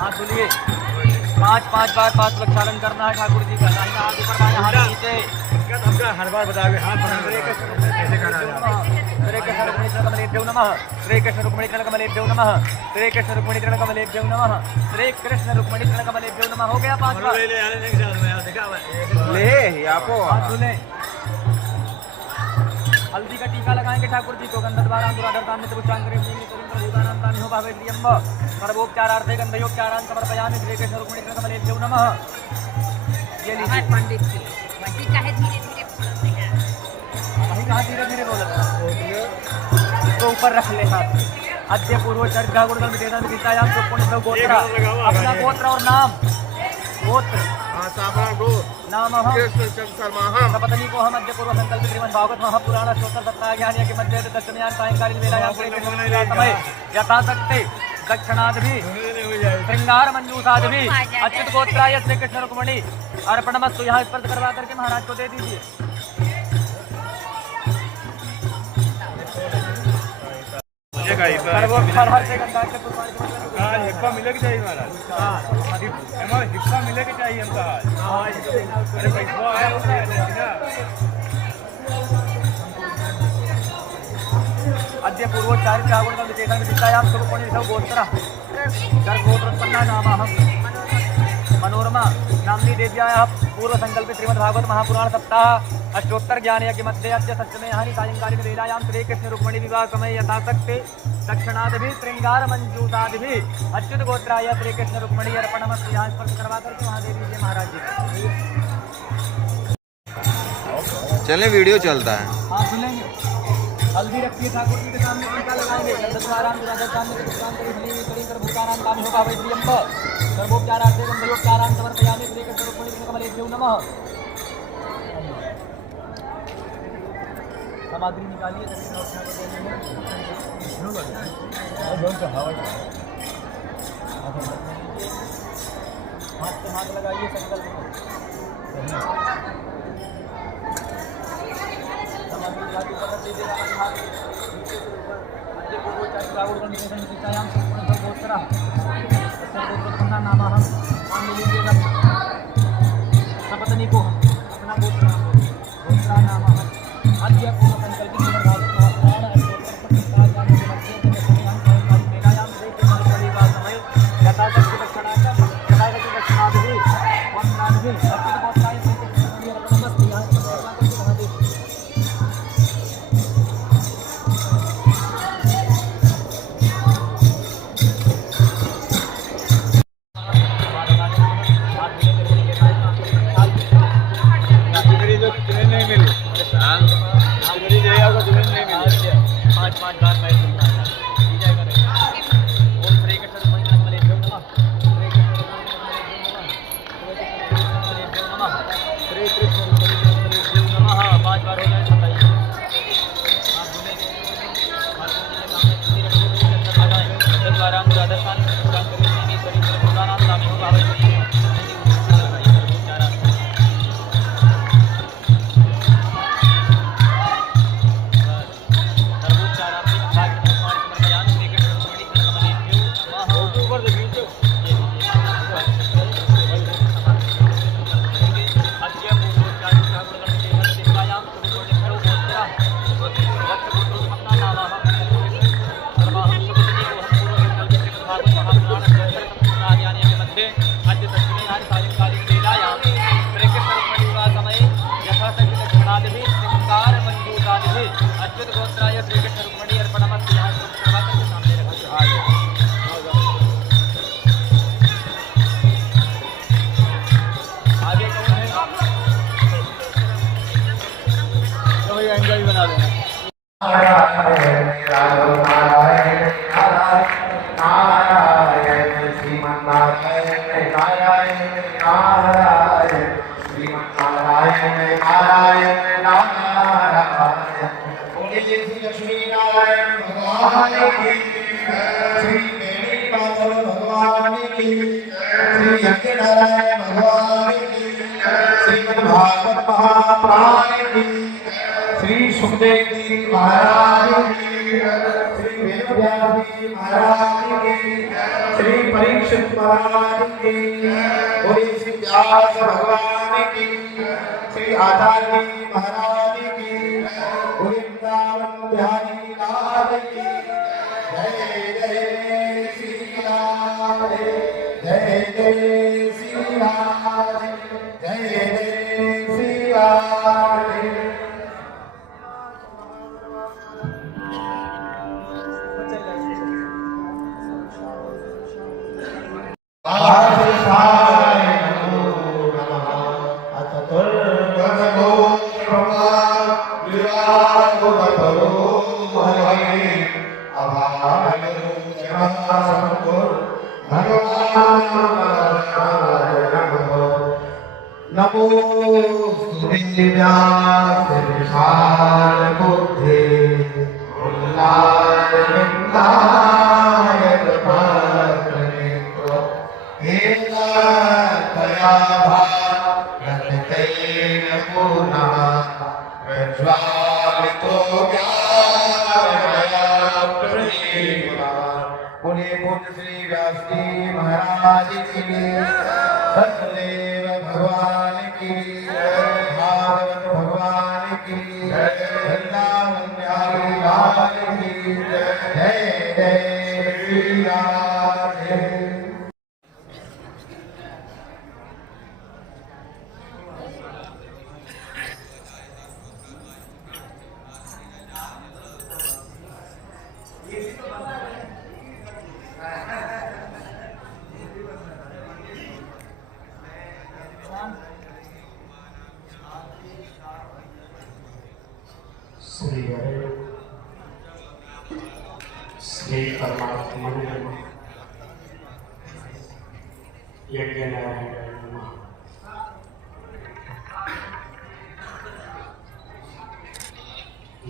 हाथ धुलिए 5 बार 5 प्रक्षालन करना है ठाकुर जी का। दाहिना हाथ ऊपर, बायां हाथ नीचे। हर बार बताओगे हाथ कैसे करना है। श्री कृष्ण रुक्मिणी कमलेभ्यो नमः। श्री कृष्ण रुक्मिणी कमलेभ्यो नमः। श्री कृष्ण रुक्मिणी कमलेभ्यो नमः। श्री कृष्ण रुक्मिणी कमलेभ्यो नमः। हो गया 5 बार। ले आपको हाथ धुले। हल्दी का टीका लगाएंगे ठाकुर जी को। गंधद्वारां दुराधरतां नित्योच्चांकरे भूतानां तामिहो भावेद्रियम्ब सर्वोपचारार्थे गंधयोपचारान् समर्पयामि। श्री कृष्ण रुक्मिणी कमलेभ्यो नमः। ये लीजिए पंडित जी, पंडित काहे धीरे-धीरे बोलते हैं? वही कहाँ धीरे-धीरे बोलते इसको ऊपर रख ले हाथ। अद्य पूर्व चर्चा गुरुदल विदेशा विदितायां तो पुण्य गोत्र, अपना गोत्र और नाम। गोत्र नाम सपत्नी को हम अद्य पूर्व संकल्प श्रीमद् भागवत महापुराण स्तोत्र सप्ताह के मध्य दशम्यां सायंकालीन वेलायां समय यथाशक्ति दक्षिणादि श्रृंगार मंजूषादि अच्युत गोत्राय श्री कृष्ण रुक्मिणी अर्पणमस्तु। यहाँ स्पर्श करवा करके महाराज को दे दीजिए। हिस्सा मिलेगा चाहिए महाराज। हिस्सा मिलेगा चाहिए हमका। अरे अद्य पूर्वोच्चारित ठाकुर विशेषण विदितायां सुरपुण्य गोत्र गर्भोत्पन्ना नामहं मनोरमा नाम्नी देव्याः पूर्व संकल्प श्रीमद् भागवत महापुराण सप्ताह अष्टोत्तर ज्ञान यज्ञ मध्य अद्य सप्तमे हानि सायंकालीन वेलायां श्री कृष्ण रुक्मिणी विवाह समय यथाशक्ति दक्षिणादि श्रृंगार मंजूषादि अच्युत गोत्राय श्री कृष्ण रुक्मिणी अर्पणमस्तु। यहाँ स्पर्श करवा करके वहाँ दे दीजिए महाराज जी। चले वीडियो चलता है। हाँ सुनेंगे। हल्दी रखिए ठाकुर जी के सामने, टीका लगाएंगे। गंधद्वारां दुराधरतां नित्योच्चांकरे भूतानां तामिहो भावेद्रियम्ब सर्वोपचारार्थे गंधयोपचारान् समर्पयामि। श्री कृष्ण रुक्मिणी कमलेभ्यो नमः। सामग्री निकालिए। हाथ से हाथ लगाइए संकल्प में। सपत्नी को अपना गोत्र नाम अद्य पूर्व संकल्प यार मैं सुनना है जय करें ओम श्री कृष्ण मलेभ्यो नमः श्री कृष्ण मलेभ्यो नमः श्री कृष्ण मलेभ्यो नमः 5 बार हो जाए बताइए आप बोलेंगे द्वारा मुरादस्थान प्रदान करें शरीर प्रदान नाम होगा अच्युत गोत्राय श्री कृष्ण रुक्मणी अर्पणमस्तु यहाँ के सामने रखा आगे कौन है तो ये एंजॉय बना देना लक्ष्मी नारायण भगवान की श्री बेणी माधव भगवान की श्री यज्ञ नारायण भगवान की श्रीमद् भागवत महापुराण की श्री सुखदेव जी महाराज की श्री वेदव्यास जी महाराज की श्री परीक्षित महाराज की बोले श्री व्यास भगवान की श्री आचार्य जी महाराज की बिहारी लाल की जय जय श्री राम जय जय श्री राम जय जय श्री राम नमो दिव्यास विशाल बुद्धि उल्लास विंदायक भक्तनेत्र हेला दया भाग तैन पुनः प्रज्वालितो ज्ञानमया प्रदीपा बोले पूज्य श्री व्यास जी महाराज की सतदेव भगवान की भागवत भगवान की वृंदावन बिहारी लाल की जय जय श्री राधे श्री हरे श्री परमात्मा नमः यज्ञ नारायण नमः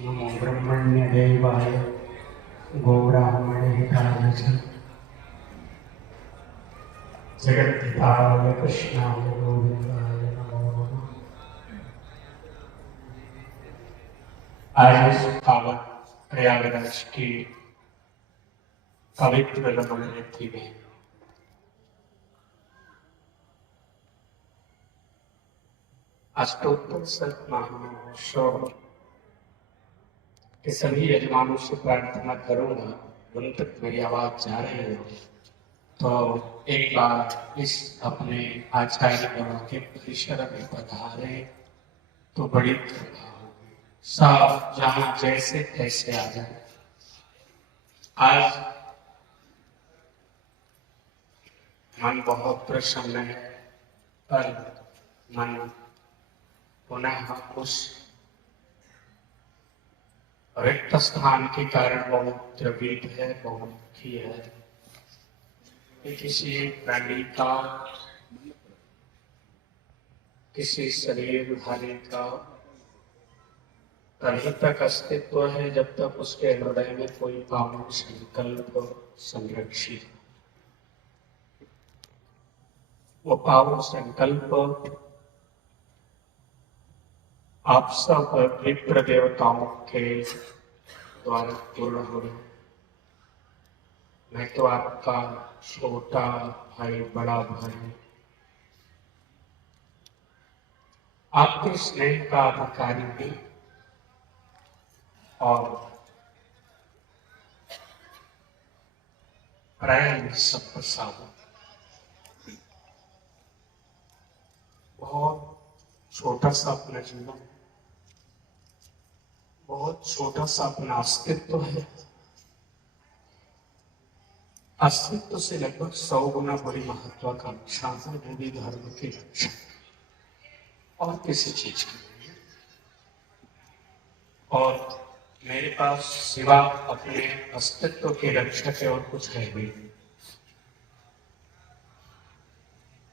नमो ब्रह्मण्य देवाय गौरामणे हिताय च जगद्धिताय कृष्णाय गोविंदाय नमो नमः। आज इस पावन प्रयागराज की पवित्र रमण नेत्री में अष्टोत्तर महामहोत्सव के सभी यजमानों से प्रार्थना करूंगा उन तक मेरी आवाज जा रही है तो एक बार इस अपने आचार्य के परिसर में पधारे तो बड़ी कृपा होगी। सब जहां जैसे तैसे आ जाए। आज मन बहुत प्रसन्न है पर मन पुनः उस रिक्त स्थान के कारण बहुत द्रवित है, बहुत दुखी है कि किसी प्राणी का, किसी शरीरधारी का तभी तक अस्तित्व है जब तक उसके हृदय में कोई पावन संकल्प संरक्षित। वो पावन संकल्प आप सब विप्र देवताओं के द्वारा पूर्ण हो रहे। मैं तो आपका छोटा भाई, बड़ा भाई, आपके स्नेह का अधिकारी भी, और प्राय सब प्रसाद बहुत छोटा सा अपना जीवन, बहुत छोटा सा अपना अस्तित्व है। अस्तित्व से लगभग 100 गुना बड़ी महत्वाकांक्षा है, वो भी धर्म की रक्षा और किसी चीज की नहीं है। और मेरे पास सिवा अपने अस्तित्व की रक्षा के और कुछ है भी।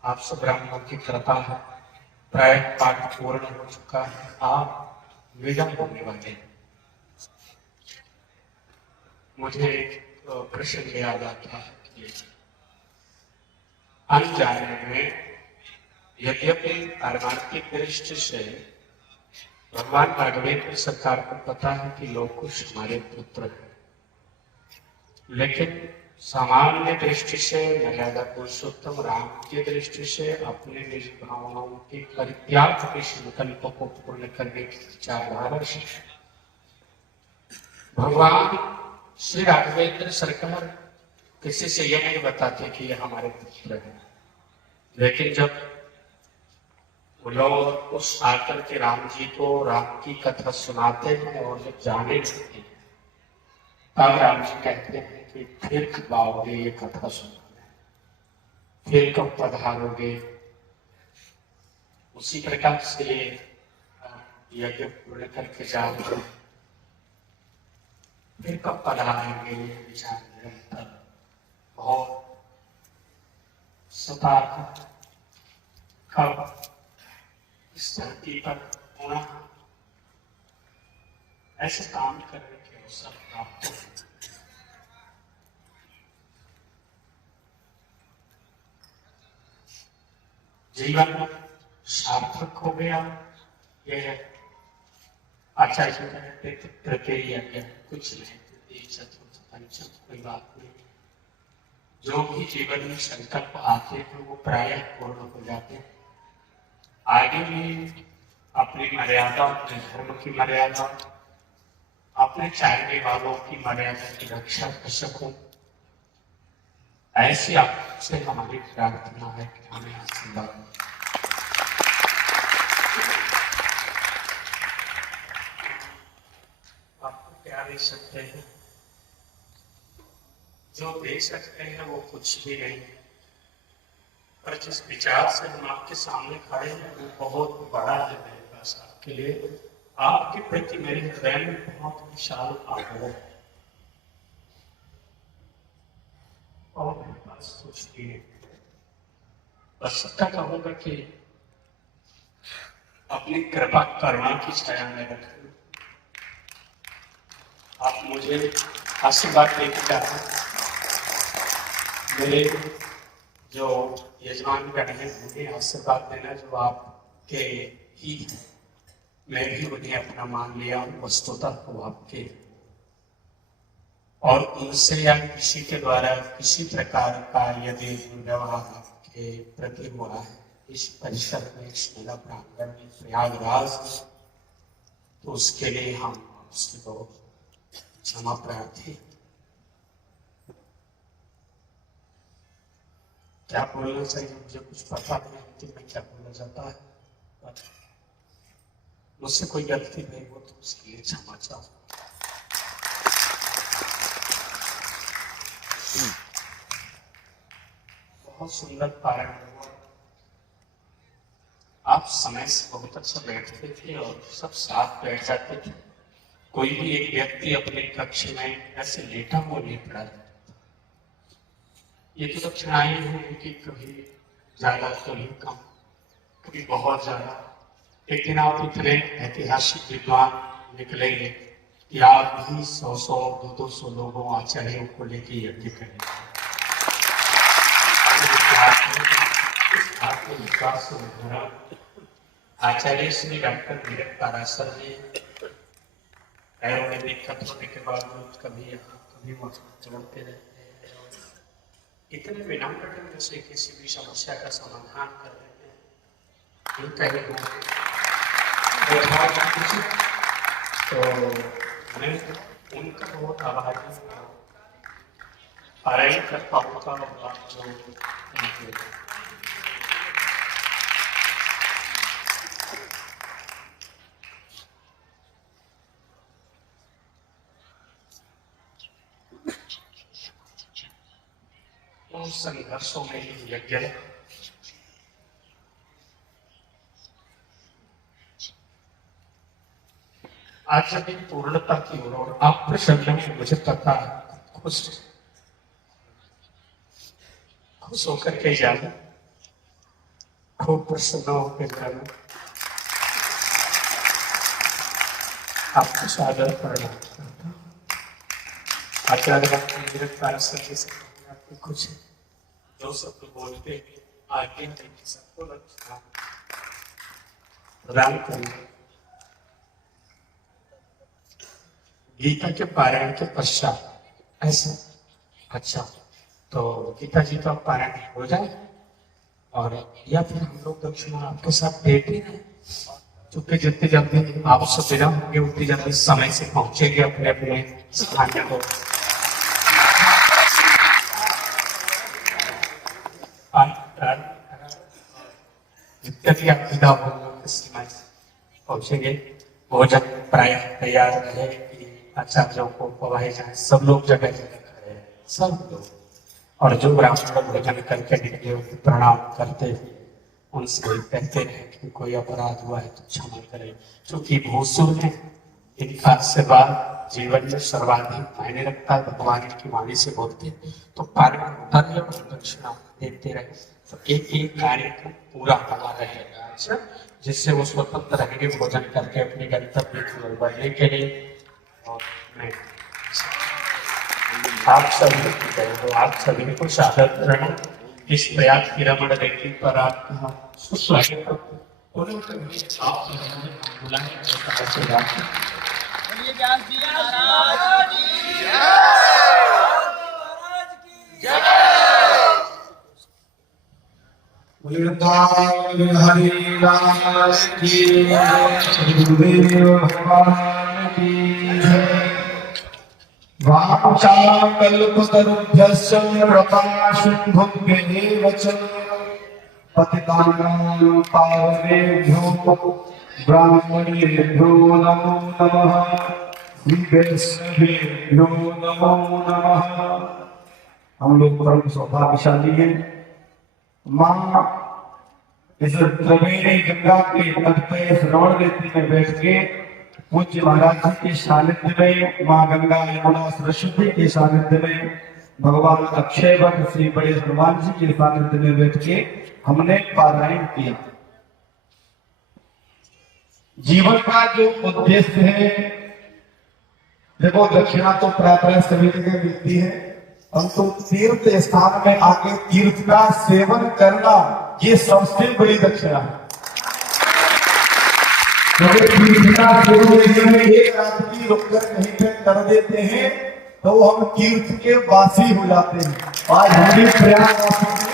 आप सब ब्राह्मणों की कृपा है, प्राय पाठ पूर्ण हो चुका है, आप विदा होने वाले। मुझे एक प्रश्न याद आता है कि अनजाने में, यद्यपि पारमार्थिक दृष्टि से भगवान भागवत सरकार को पता है कि लोग कुछ हमारे पुत्र हैं, लेकिन सामान्य दृष्टि से, मर्यादा पुरुषोत्तम राम की दृष्टि से अपने निज भावनाओं के परित्याग के संकल्प को पूर्ण करने की विचारधारा से भगवान श्री राघवेंद्र सरकार किसी से यह नहीं बताते कि ये हमारे पुत्र हैं। लेकिन जब वो लोग उस आकर के राम जी को राम की कथा सुनाते हैं और जब जाने लगते हैं, तब राम जी कहते हैं कि फिर कब आओगे ये कथा सुनाने, फिर कब पधारोगे। उसी प्रकार से यज्ञ पूर्ण करके जाओगे, फिर कब पधारेंगे, ये विचार निरंतर बहुत सताता। कब इस धरती पर पुनः ऐसे काम करने के अवसर प्राप्त हो। जीवन सार्थक हो गया। यह आचार्य कहते तृतीय यज्ञ कुछ नहीं, चतुर्थ पंचम कोई बात नहीं। जो भी जीवन में संकल्प आते हैं वो प्रायः पूर्ण हो जाते हैं। आगे भी अपनी मर्यादा, अपने धर्म की मर्यादा, अपने चाहने वालों की मर्यादा की रक्षा कर सकूं, ऐसी आपसे हमारी प्रार्थना है कि हमें आशीर्वाद। आपको क्या दे सकते हैं? जो दे सकते हैं वो कुछ भी नहीं, पर जिस विचार से हम आपके सामने खड़े हैं वो बहुत बड़ा है मेरे पास आपके लिए। आपके प्रति मेरे हृदय में बहुत विशाल आदर है और मेरे पास कुछ भी नहीं। बस इतना कहूंगा कि अपनी कृपा करुणा की छाया में रखें। आप मुझे आशीर्वाद देके जाते। मेरे जो यजमान का है उन्हें आशीर्वाद देना जो आपके ही है। मैं भी उन्हें अपना मान लिया हूँ, वस्तुतः वो आपके। और उनसे या किसी के द्वारा किसी प्रकार का यदि व्यवहार आपके प्रति हो रहा है इस परिसर में, इस मेला प्रांगण में, प्रयागराज, तो उसके लिए हम आपसे बहुत क्षमा प्रार्थी। क्या बोलना चाहिए मुझे कुछ पता नहीं, अंतिम में क्या बोला जाता है। मुझसे कोई गलती नहीं हो तो उसके लिए क्षमा चाहो। बहुत सुंदर पारण हुआ। आप समय से बहुत अच्छा बैठते थे और सब साथ बैठ जाते थे। कोई भी एक व्यक्ति अपने कक्ष में ऐसे लेटा हुआ नहीं पड़ा। ये तो दक्षिणाएं होंगी कि कभी ज्यादा कभी कम, कभी बहुत ज्यादा, लेकिन आप इतने ऐतिहासिक विद्वान निकलेंगे कि आप भी 100-100, 200 लोगों आचार्यों को लेके यज्ञ करेंगे। आत्मविश्वास से भरा आचार्य श्री डॉक्टर वीरक पाराशर जी पैरों में दिक्कत होने के बावजूद कभी यहाँ कभी वहाँ चलते रहते हैं, इतने विनम्र ढंग से किसी भी समस्या का समाधान कर रहे हैं। कहीं तो मैं उनका बहुत आभारी हूँ। पढ़ाई कर पाऊंगा उन संघर्षों में ही यज्ञ है। आज जब पूर्णता की ओर आप प्रसन्न में मुझे पता है, खुश होकर के जाना, खूब प्रसन्न होकर जाना, आपको सादर प्रणाम करता हूं। आचार्य आपकी कुछ जो शब्द बोलते आगे सबको लक्ष्य प्रदान करेंगे। गीता के पारायण के पश्चात ऐसा अच्छा तो गीता जी का पारायण हो जाए और या फिर हम लोग दक्षिणा आपके साथ देते हैं, क्योंकि जितने जल्दी आप सब विदा होंगे उतनी जल्दी समय से पहुंचेंगे अपने अपने स्थान को। जितनी आप विदा होंगे समय पहुंचेंगे। भोजन प्राय तैयार रहे कि आचार्यों को पवाए जाए। सब लोग जगह जगह खड़े हैं, सब लोग, और जो ब्राह्मण भोजन करके निकले प्रणाम करते हैं उनसे कहते हैं कि कोई अपराध हुआ है तो क्षमा करें, क्योंकि भूसुर है, इनका आशीर्वाद जीवन में सर्वाधिक मायने रखता है। भगवान की वाणी से बोलते हैं तो पारण दक्षिणा देते रहे तो एक एक कार्यक्रम पूरा हुआ रहेगा। अच्छा, जिससे वो स्वतंत्र रहेंगे भोजन करके अपने गंतव्य की ओर बढ़ने के लिए। और मैं आप सभी को सादर इस प्रयास की रमण देखी पर आपका सुस्वागत हरि राम की गुरुदेव भगवान की वाचाकल्पतरुभ्यश्च कृपा सिन्धुभ्येव च पतितानां पावनेभ्यो ब्राह्मणेभ्यो नमो नमः। श्री वैष्णवेभ्यो नमो नमः। हम लोग परम सौभाग्यशाली हैं। माँ इस त्रिवेणी गंगा के तट पे श्रवण वेदी में बैठ के पूज्य महाराज जी के सानिध्य में, माँ गंगा यमुना सरस्वती के सानिध्य में, भगवान अक्षय वट श्री बड़े हनुमान जी के सानिध्य में बैठ के हमने पारायण किया। जीवन का जो उद्देश्य है, देखो दक्षिणा तो प्राय सभी जगह मिलती है, परंतु तीर्थ स्थान में आके तीर्थ का सेवन करना ये सबसे बड़ी दक्षिणा है। तीर्थ का सेवन एक रात की रुककर कहीं पे कर देते हैं तो हम तीर्थ के वासी हो जाते हैं। आज हम भी प्रयागवासी हैं,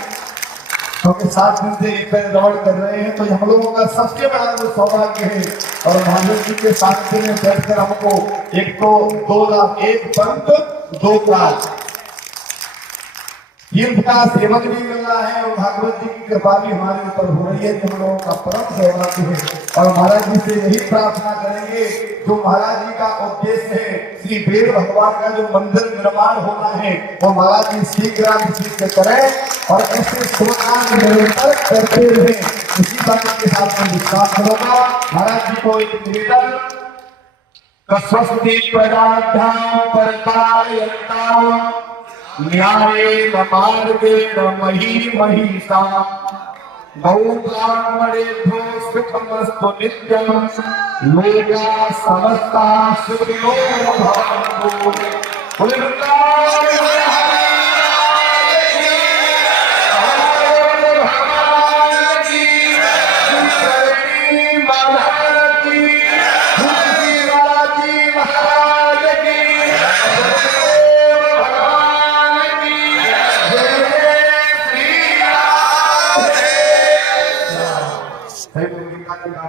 क्योंकि 7 दिन से एक रमण कर रहे हैं, तो हम लोगों का सबसे बड़ा जो सौभाग्य है और महादेव जी के साथ में बैठकर हमको एक तो 2 लाख, एक पंथ 2 प्राण तीर्थ का सेवन भी मिल रहा है और भागवत जी की कृपा भी हमारे ऊपर हो रही है, जो हम लोगों का परम सौभाग्य है। और महाराज जी से यही प्रार्थना करेंगे, जो महाराज जी का उद्देश्य है श्री वेद भगवान का जो मंदिर निर्माण होना है वो महाराज जी शीघ्र करें और ऐसे शुभ निरंतर करते रहे। इसी बात के साथ में विश्वास करूंगा। महाराज जी को एक निवेदन, स्वस्ति प्रजाभ्यां परिपालयन्तां न्यायेन मार्गेण महीमहीषा गौ ब्राह्मणेभ्यो सुखमस्तु नित्यं लोकाः समस्ताः सुखिनो भवन्तु।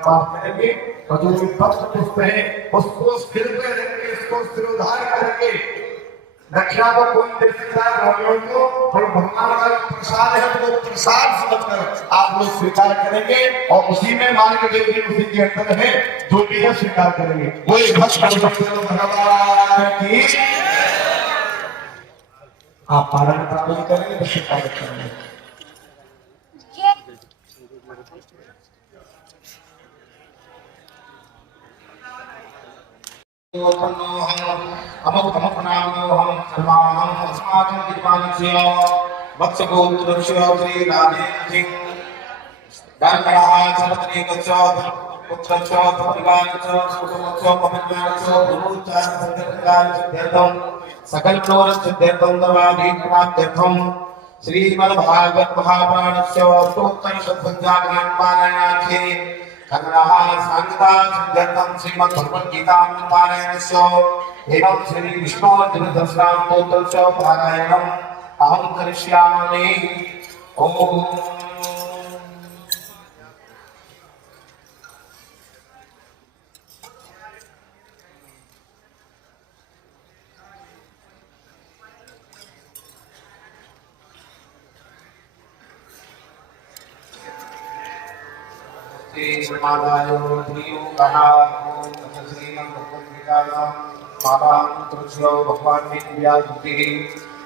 करेंगे और जो भक्त पुष्प है उसको सिर पे रखेंगे, इसको सिरोधार करेंगे। दक्षिणा को कोई दे सकता है ब्राह्मणों को, और भगवान का प्रसाद है तो वो प्रसाद समझकर आप लोग स्वीकार करेंगे और उसी में मान के देंगे, उसी के अंदर है जो भी है स्वीकार करेंगे। वही भक्त भगवान की आप पारण प्राप्त करेंगे तो स्वीकार करेंगे। सकल श्रीमद्भागवत महापुराणस्य अष्टोत्तर शतसंख्याकाण्डपारायणार्थे खगराः सांगता सिद्धार्थं श्रीमद्भगवद्गीतां पारायणस्य एवं श्री विष्णुर्दशनामोत्तरस्य पारायणम् अहं करिष्यामि। ओम श्रीमादायो धियो कहा ओम श्रीमद्भगवद्गीतायां महापुरुषो भगवान व्यासुति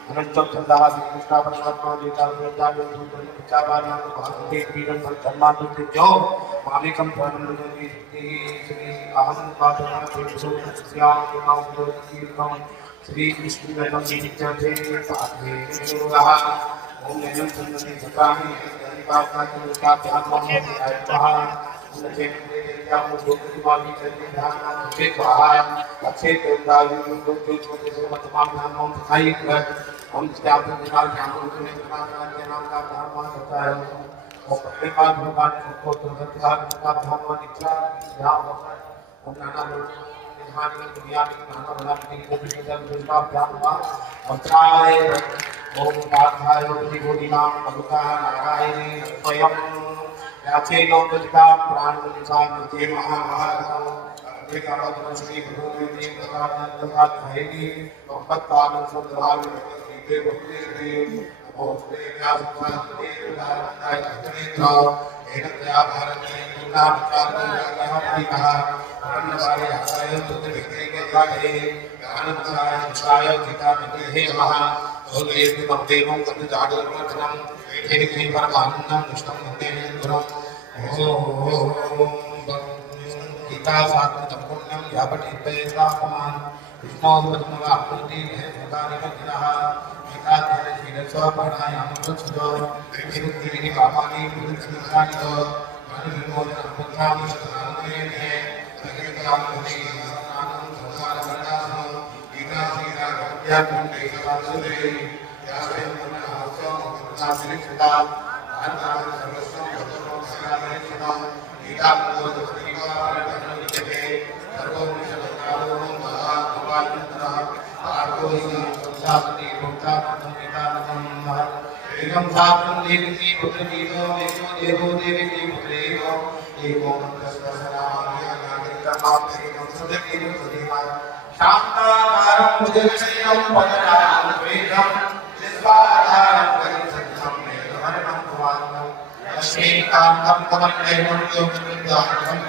अनंतं तथा कृष्ण परमात्मा गीता प्रदानं विचाराणां भागवते पीडं धर्मानुति जो मालिकं प्राणोदि श्री अहं पाठना श्याम नाम श्री कृष्ण नित्यते साधे रहा ओम नमः चंद्रने सकामि पापना का ध्यान में आत्मा उनके या मुझे दिवाली करने ध्यान से कहा अच्छे देवदायु को जो छोटे से तमाम नामों दिखाई कर हम क्या तो निकाल ध्यान करने के नाम का धर्म होता है और पहले बार भगवान को तो का धर्म निकला ध्यान होता है हम नाना लोग ध्यान में दुनिया में नाना बना के को भी का ध्यान हुआ और चाहे ओम पार्थाय बुद्धिनां भगवता नारायणे स्वयं याचे लोकजिता प्राणनिधान ते महाभारतं विकारों श्री भगवती प्रसाद भैरी और पत्तान सुंदराल के भक्ति देव और व्यास भगवान देव नारायण नेत्र एनत्या भारत में पूर्ण विचार की कहा अन्य वाले आचार्य तो व्यक्ति के द्वारे ज्ञानदाय विचार गीता में हे महा और एक देवों का जागरण करना एक ही परमानंदम निष्ठम होते हैं गुरु गीता सात्विक पुण्यम यापति पेदापमान विष्णु पद्मवा आकृति है सदानि वज्रः गीता तेरे शील स्व पढ़ायाम सुचो विमुक्ति पापानि पुरुषानि तो मन विमोचन पुत्राम शतांगे है अग्निकाम मुनि आनंद भगवान वरदानो गीता श्री राघव्या पुण्य सदासुरे यासे मन हासो नासिक सदा आनंद सर्वस्व भगवान सदाने सदा गीता को परिवार करने सर्वो निशब्दारो महा भगवान आर्को संसापति भक्ता गीता नमः एकम सात्वं देवी पुत्र जीवो एको देवो देवी की पुत्रेको एको मंत्रस्वसनाय नागरिकमाप्तेकं सदकेन सदेवा शांताकारं भुजगशयनं पदनां वेदं निस्वाधारं परिसत्यं मेघवर्णं भवानं लक्ष्मीकान्तं कमलनयनं योगविद्यार्थं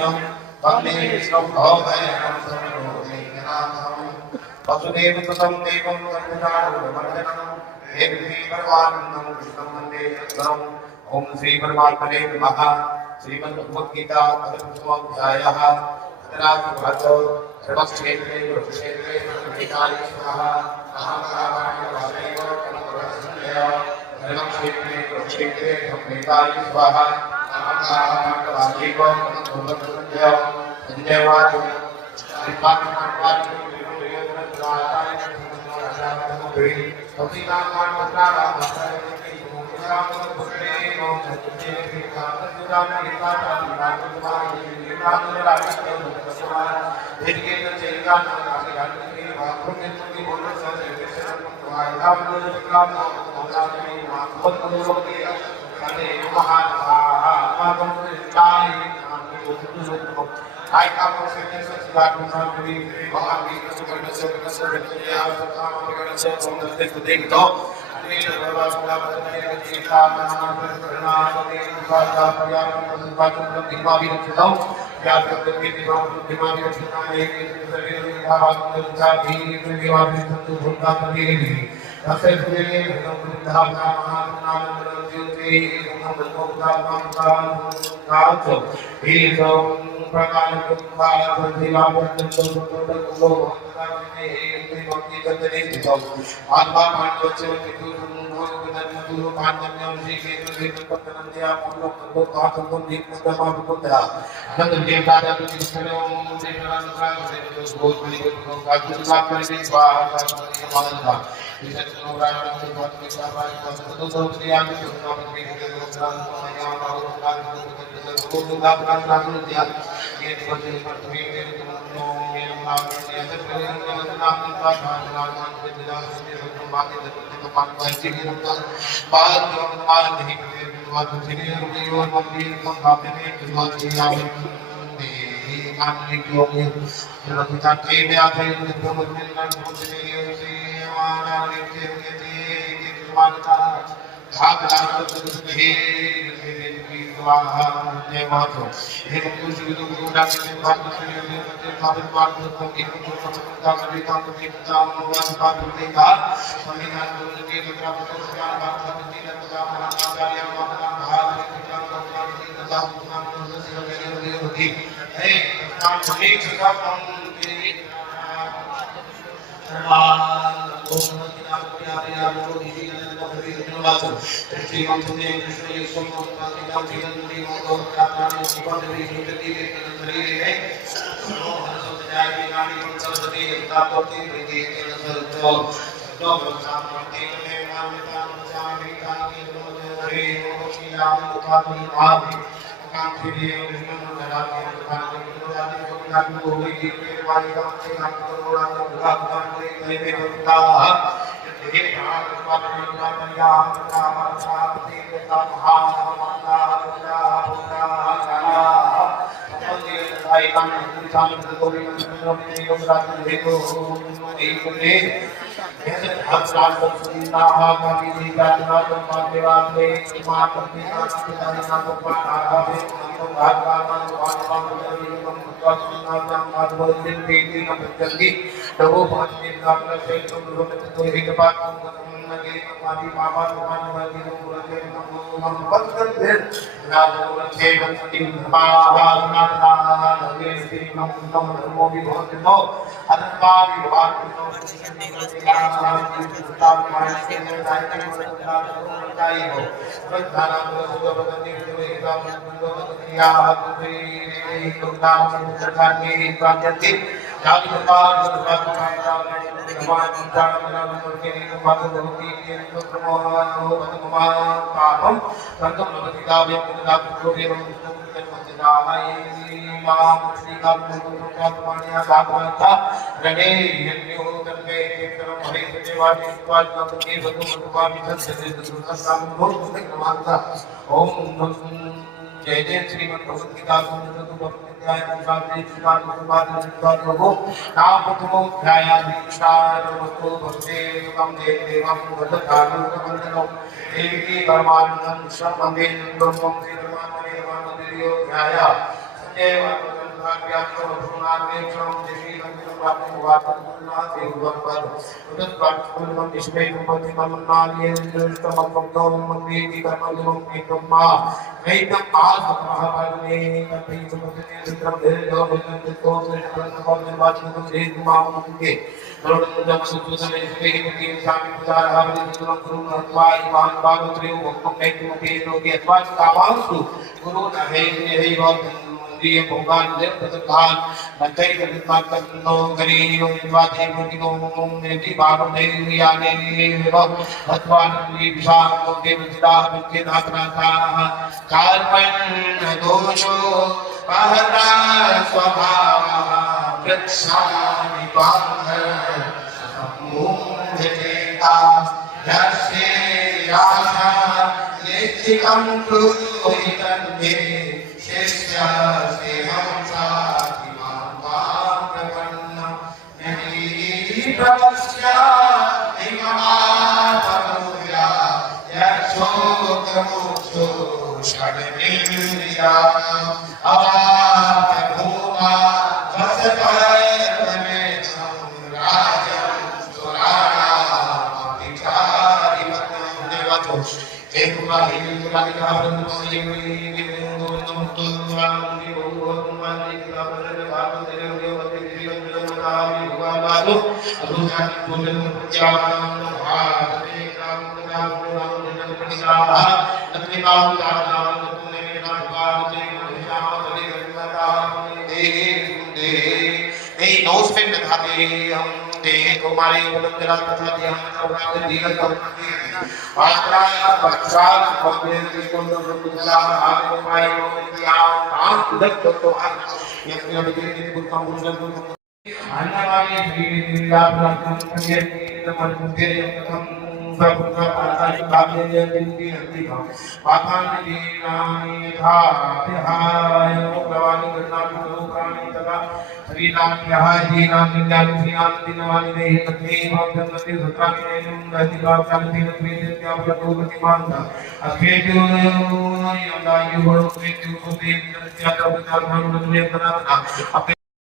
वन्दे विष्णुं भवभयहरं सर्वलोकैकनाथं वसुदेव सुतं देवं वन्दनामर्चनं देवी परमानंदं कृष्णं वन्दे सद्गुरुं ओम श्री परमात्मने नमः। श्रीमद्भगवद्गीता अध्यायः राजभातो सर्वक्षेत्रे क्षेत्रे विकारि स्वाहा अहंकाराय वासैव कनकवत्सल्य सर्वक्षेत्रे क्षेत्रे विकारि स्वाहा अहंकाराय वासैव कनकवत्सल्य धन्यवाद I come to say this is God who not believe in God, we must have a certain yeah, the time we're going to say from the thing to think of. I mean, the Lord of God, the name of Jesus, जय जय श्रीमद् भगवद गीता ये भगवान देव प्रधान मंत्री प्रधान no करी no वादी मुनि no नेति बाबु ने याने भगवान की विशाल के विदा के नाथनाथा कार्पण दोषो पहता स्वभाव वृक्षानि बांध समूहजेता यस्य यासा नित्यं प्रोहितन्ते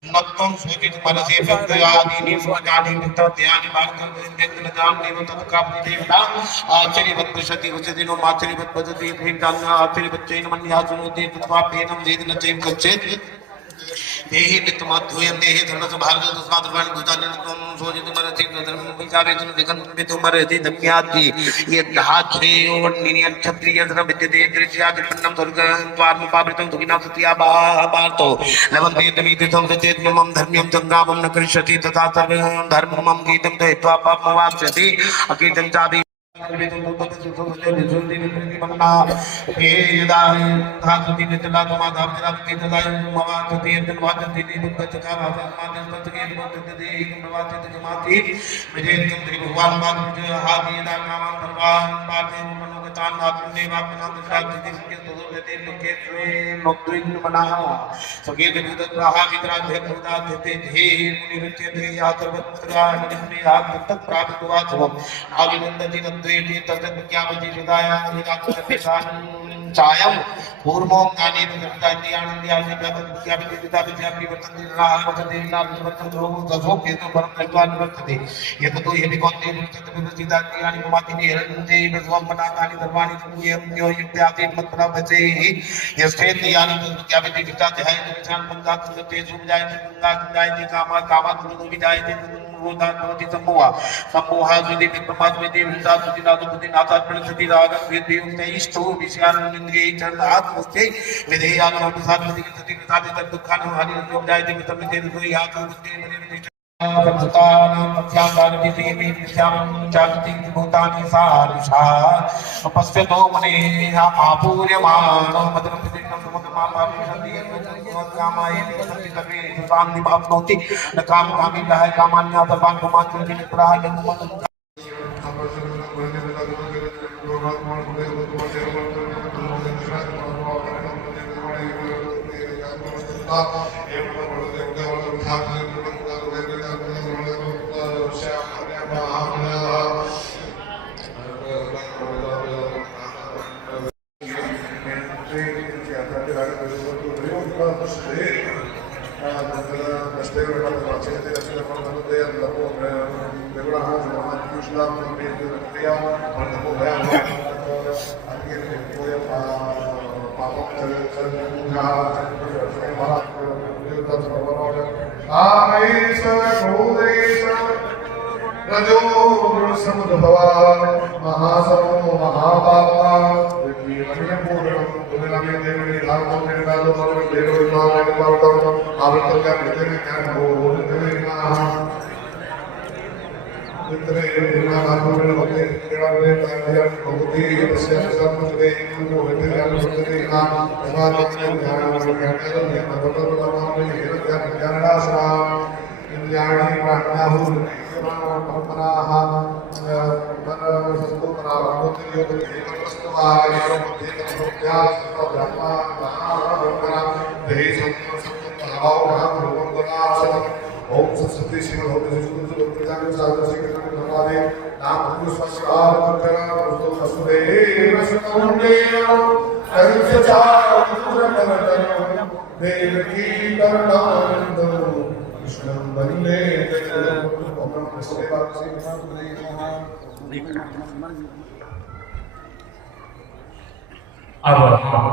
नक्तम सूचित मनसे भक्तयादि निष्कादि नित्यादि बालकं नित्यं नाम देवता कापति देवता आचरि वत्सति उचदिनो माचरि वत्पजति भेदान आचरि बच्चेन मन्यासुनुते तत्वापेनं वेदन चैव गच्छेत् देहि नित्यमध्वयं देहि धर्मस भारत तस्मात् सर्वाणि भूतानि त्वं सोचित मनसि धर्मं विचारे जन विकल्पित मरति दम्याति ये धात्रेयो वन्निनि क्षत्रिय धर्म विद्यते दृश्यादि पन्नं स्वर्गं द्वारं पावृतं दुखिना सत्या बातो लवन्ते तमिति तं सचेत मम धर्म्यं संग्रामं न करिष्यति तथा सर्वं धर्मं गीतं दयित्वा पापमवाप्स्यति अकीतं चापि चायम पूर्वों गाने प्रदाति आनंद आदि प्रत्या विदिता विद्यापि वर्तन्ते रामचंद्र नाम वर्तन रोग दशो के तो परम भगवान वर्तते यत तो यदि कोते वर्तते विदिता ज्ञानि माति निरंते विश्वम पदानि धर्माणि तुयम यो युक्त्याति मत प्रवचे यस्ते ज्ञानि प्रत्या विदिता है विचार मंदा ते सुजाय गंगा जाय कामा कामा तुम विजाय रोदानोति समूहा समूहा सुदि प्रपात विदि विदा सुदि नादु बुद्धि नाथा प्रसति राग विदि उन्नैष्टो विषयान इंद्रिय चरण आत्मस्ते विधेयान प्रसाद विदि सति प्रसाद तत् दुखान हानि योग जाय ते तम ते सोई आत्म बुद्धि मनि सतानां पथ्यां दिति श्याम जागति भूतानि सारुषा पश्यतो मने आपूर्यमाण मदनं दिनं समतमा पापिषन्ति कामाय सति तवे स्वामि बापनोति न काम कामी है कामान्या सर्वान् कुमात्र निप्राह रजो समुद्भवा महासमो महापापा अब हम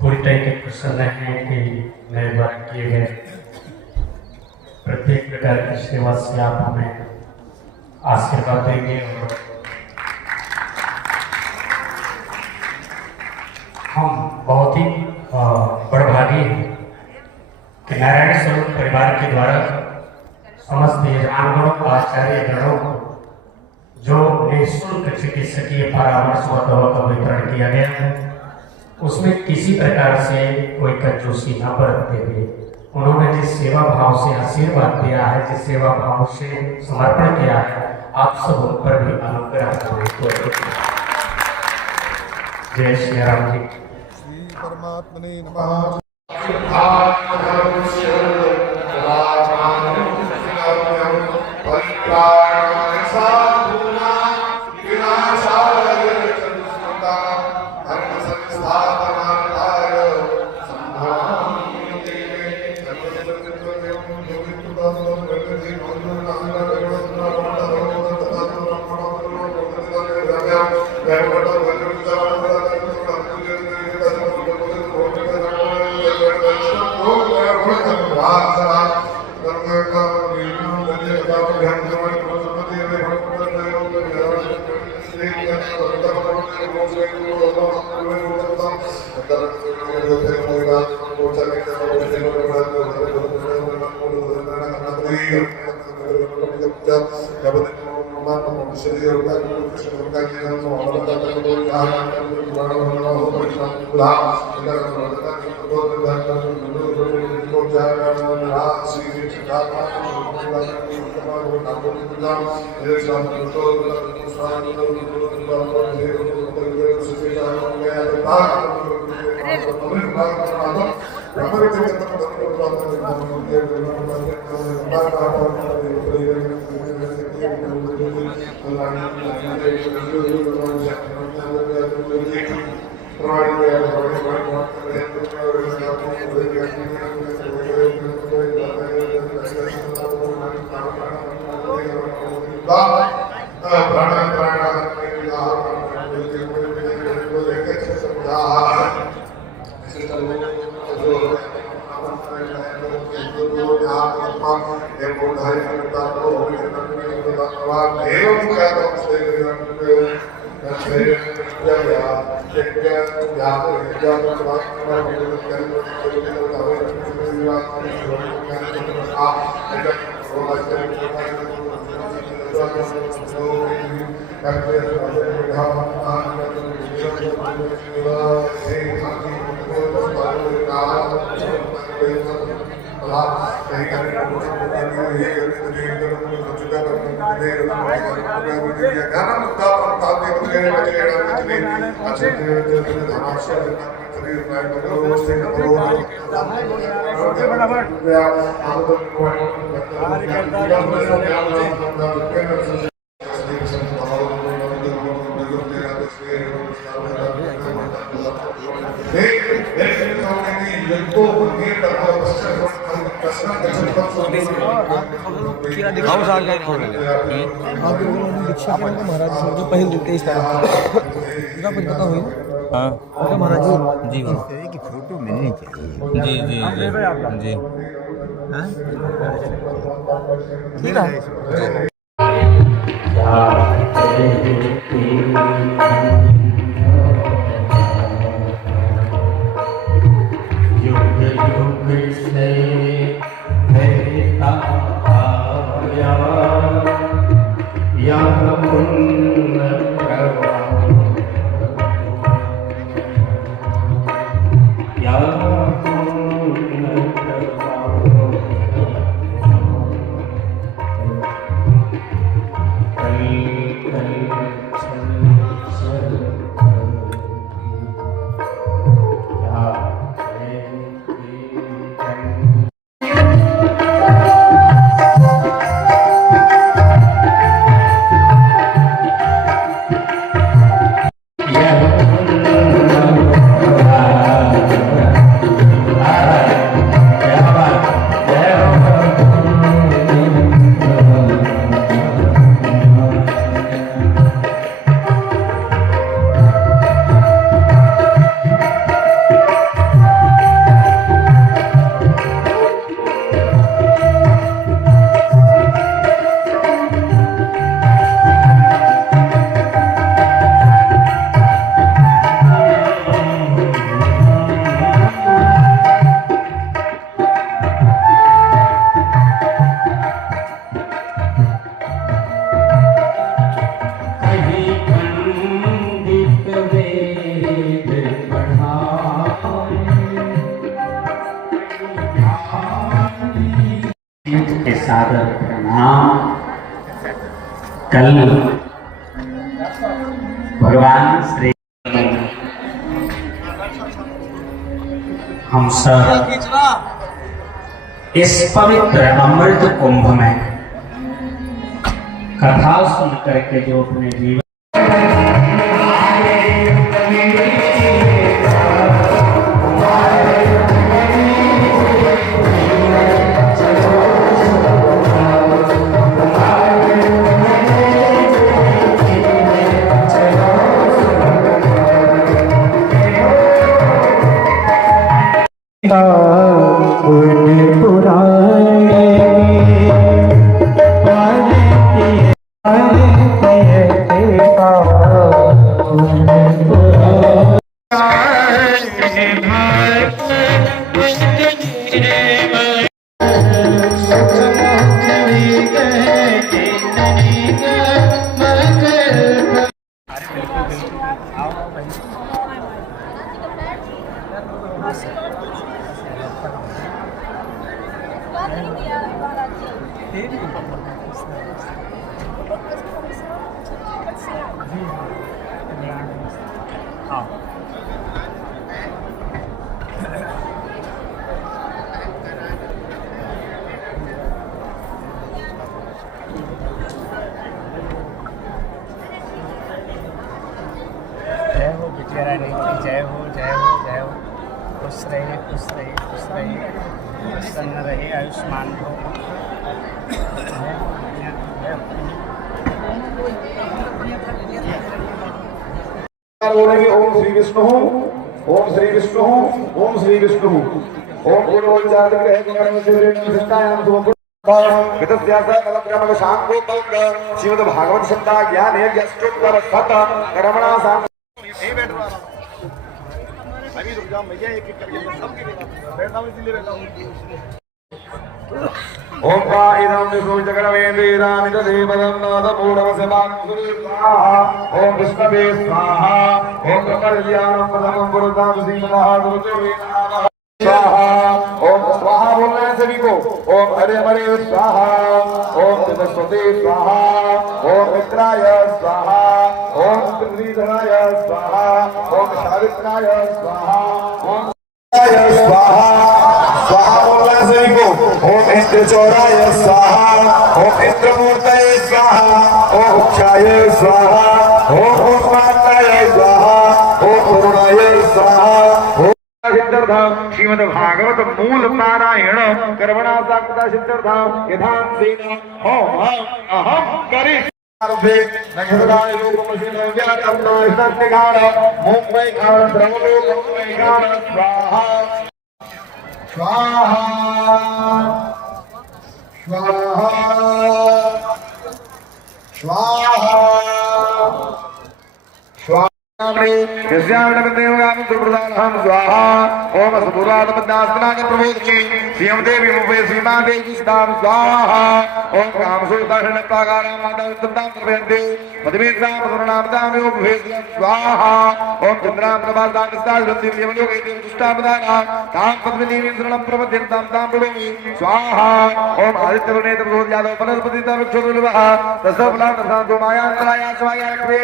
पूरी तरीके प्रसन्न हैं कि नए द्वारा किए गए प्रत्येक प्रकार की सेवा से आप हमें आशीर्वाद देंगे और हम बहुत ही बड़भागी हैं कि नारायण स्वरूप परिवार के द्वारा समस्त यजमानगणों आचार्य गणों को जो निःशुल्क चिकित्सकीय परामर्श व दवा का वितरण किया गया है उसमें किसी प्रकार से कोई कंजूसी न बरतते हुए उन्होंने जिस सेवा भाव से आशीर्वाद दिया है, जिस सेवा भाव से समर्पण किया है, आप सब उन पर भी अनुग्रह करें। जय श्री राम जी। परमात्मने नमः। जी फोटो मिलनी चाहिए। जी जी जी जी ठीक है। के सादर प्रणाम। कल भगवान श्री हम सब इस पवित्र अमृत कुंभ में कथा सुन करके जो अपने जीवन जय हो विजय रानी की जय हो जय हो जय हो। खुश रहिए खुश रहिए खुश रहिए, प्रसन्न रहिए, आयुष्मान हो। ओम श्री विष्णु ओम श्री विष्णु ओम श्री विष्णु ओम श्रीमद भागवत सत्ता ज्ञान है ज्ञानोत्तर सत कर्मणा शांत। अभी रुक जाओ भैया, एक एक करके बैठा हूं इसलिए बैठा हूं। ओम का इदं विष्णु जगन्वेन्द्रानि तदेवदं नादपूर्णमसमाकुरुस्वाहा। ओम विष्णवे स्वाहा। ओम कल्याणं प्रथमं पुरुषं श्रीमदः गुरुदेवे नमः स्वाहा। ओम स्वाहा बोलना है सभी को। ओम हरे हरे स्वाहा। ओम सरस्वती स्वाहा। ओम मित्राय स्वाहा। ओम श्रीधराय स्वाहा। ओम सावित्राय स्वाहा। ओम स्वाहा। स्वाहा बोलना है सभी को। ओम इंद्रचौराय स्वाहा। ओम इंद्रमूर्तये स्वाहा। ओम उक्षाय स्वाहा। ओम उन्माताय स्वाहा। ओम पूर्णाय स्वाहा। ओम सिद्ध्यर्थम श्रीमद् भागवत मूल पारायण कर्मणा साक्षात् सिद्ध्यर्थम यथां सेना ओम अहम करि नक्षत्राय रूपमसिनो व्याकरणो स्नातिकार मुंबई खान द्रवलो मुंबई खान स्वाहा स्वाहा स्वाहा स्वाहा यस्याम स्वाहा ओम सुपुरातमदास्नाग प्रबोधये श्रीयं देवी मुपे सीमा देवी स्नाम स्वाहा ओम कामसुदाहरण प्रागाराम माधवतम प्रवेदे पदवीनाम सुरनाम दामे उपवेद्यं स्वाहा ओम चंद्राम प्रभादान स्तारंति यमलोके देव दुष्टापदाना ताम पद्मिनी शरणं प्रपद्यन्तां ताम प्रभुमि स्वाहा ओम आदित्यवर्णे प्रबोध यादव पनस्पति तवक्षोरुलवः तसफला तसांतो मायांतराया स्वाया क्वे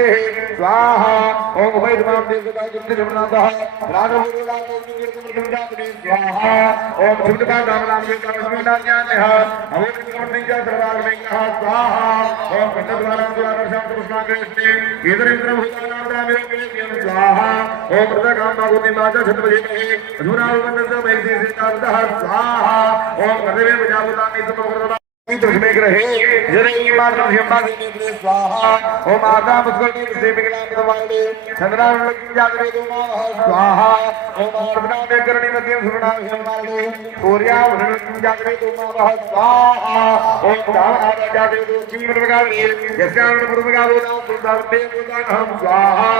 स्वाहा ओम उभय तमाम देवता जितने जमनादः राघवोला गोविंदमृतमृतमजातने स्वाहा ओम शिवका नाम नाम के कर्मस्मिनान्यानः अवोच क्रमणिजा सर्वाग मेघः स्वाहा ओम कन्नद्वारा द्वारशां पुष्पाग्रेष्टे इदरिन्द्र भूतानादामे केयं स्वाहा ओम प्रदकाम भगवती माता छतपतिमहे अधुनावन्नस्य मैसी सिद्धार्थः स्वाहा ओम कदेवे प्रजापतानि समग्रता तस्मै ग्रहे जनै मातरं हिमादिने स्वाहा ओम माता पुष्करणी से बिगलाम तवाले चंद्रान लक्ष्मी जागरे दोमा स्वाहा ओम अर्धना में करणी मध्य सुरना हिमाले सूर्या वरुण जागरे दोमा स्वाहा ओम दाना जागरे दो जीवन बगावे यस्यान पुरबगावो नाम सुदाते सुदान हम स्वाहा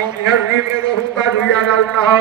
ओम यज्ञ में दो हुता जुया डालना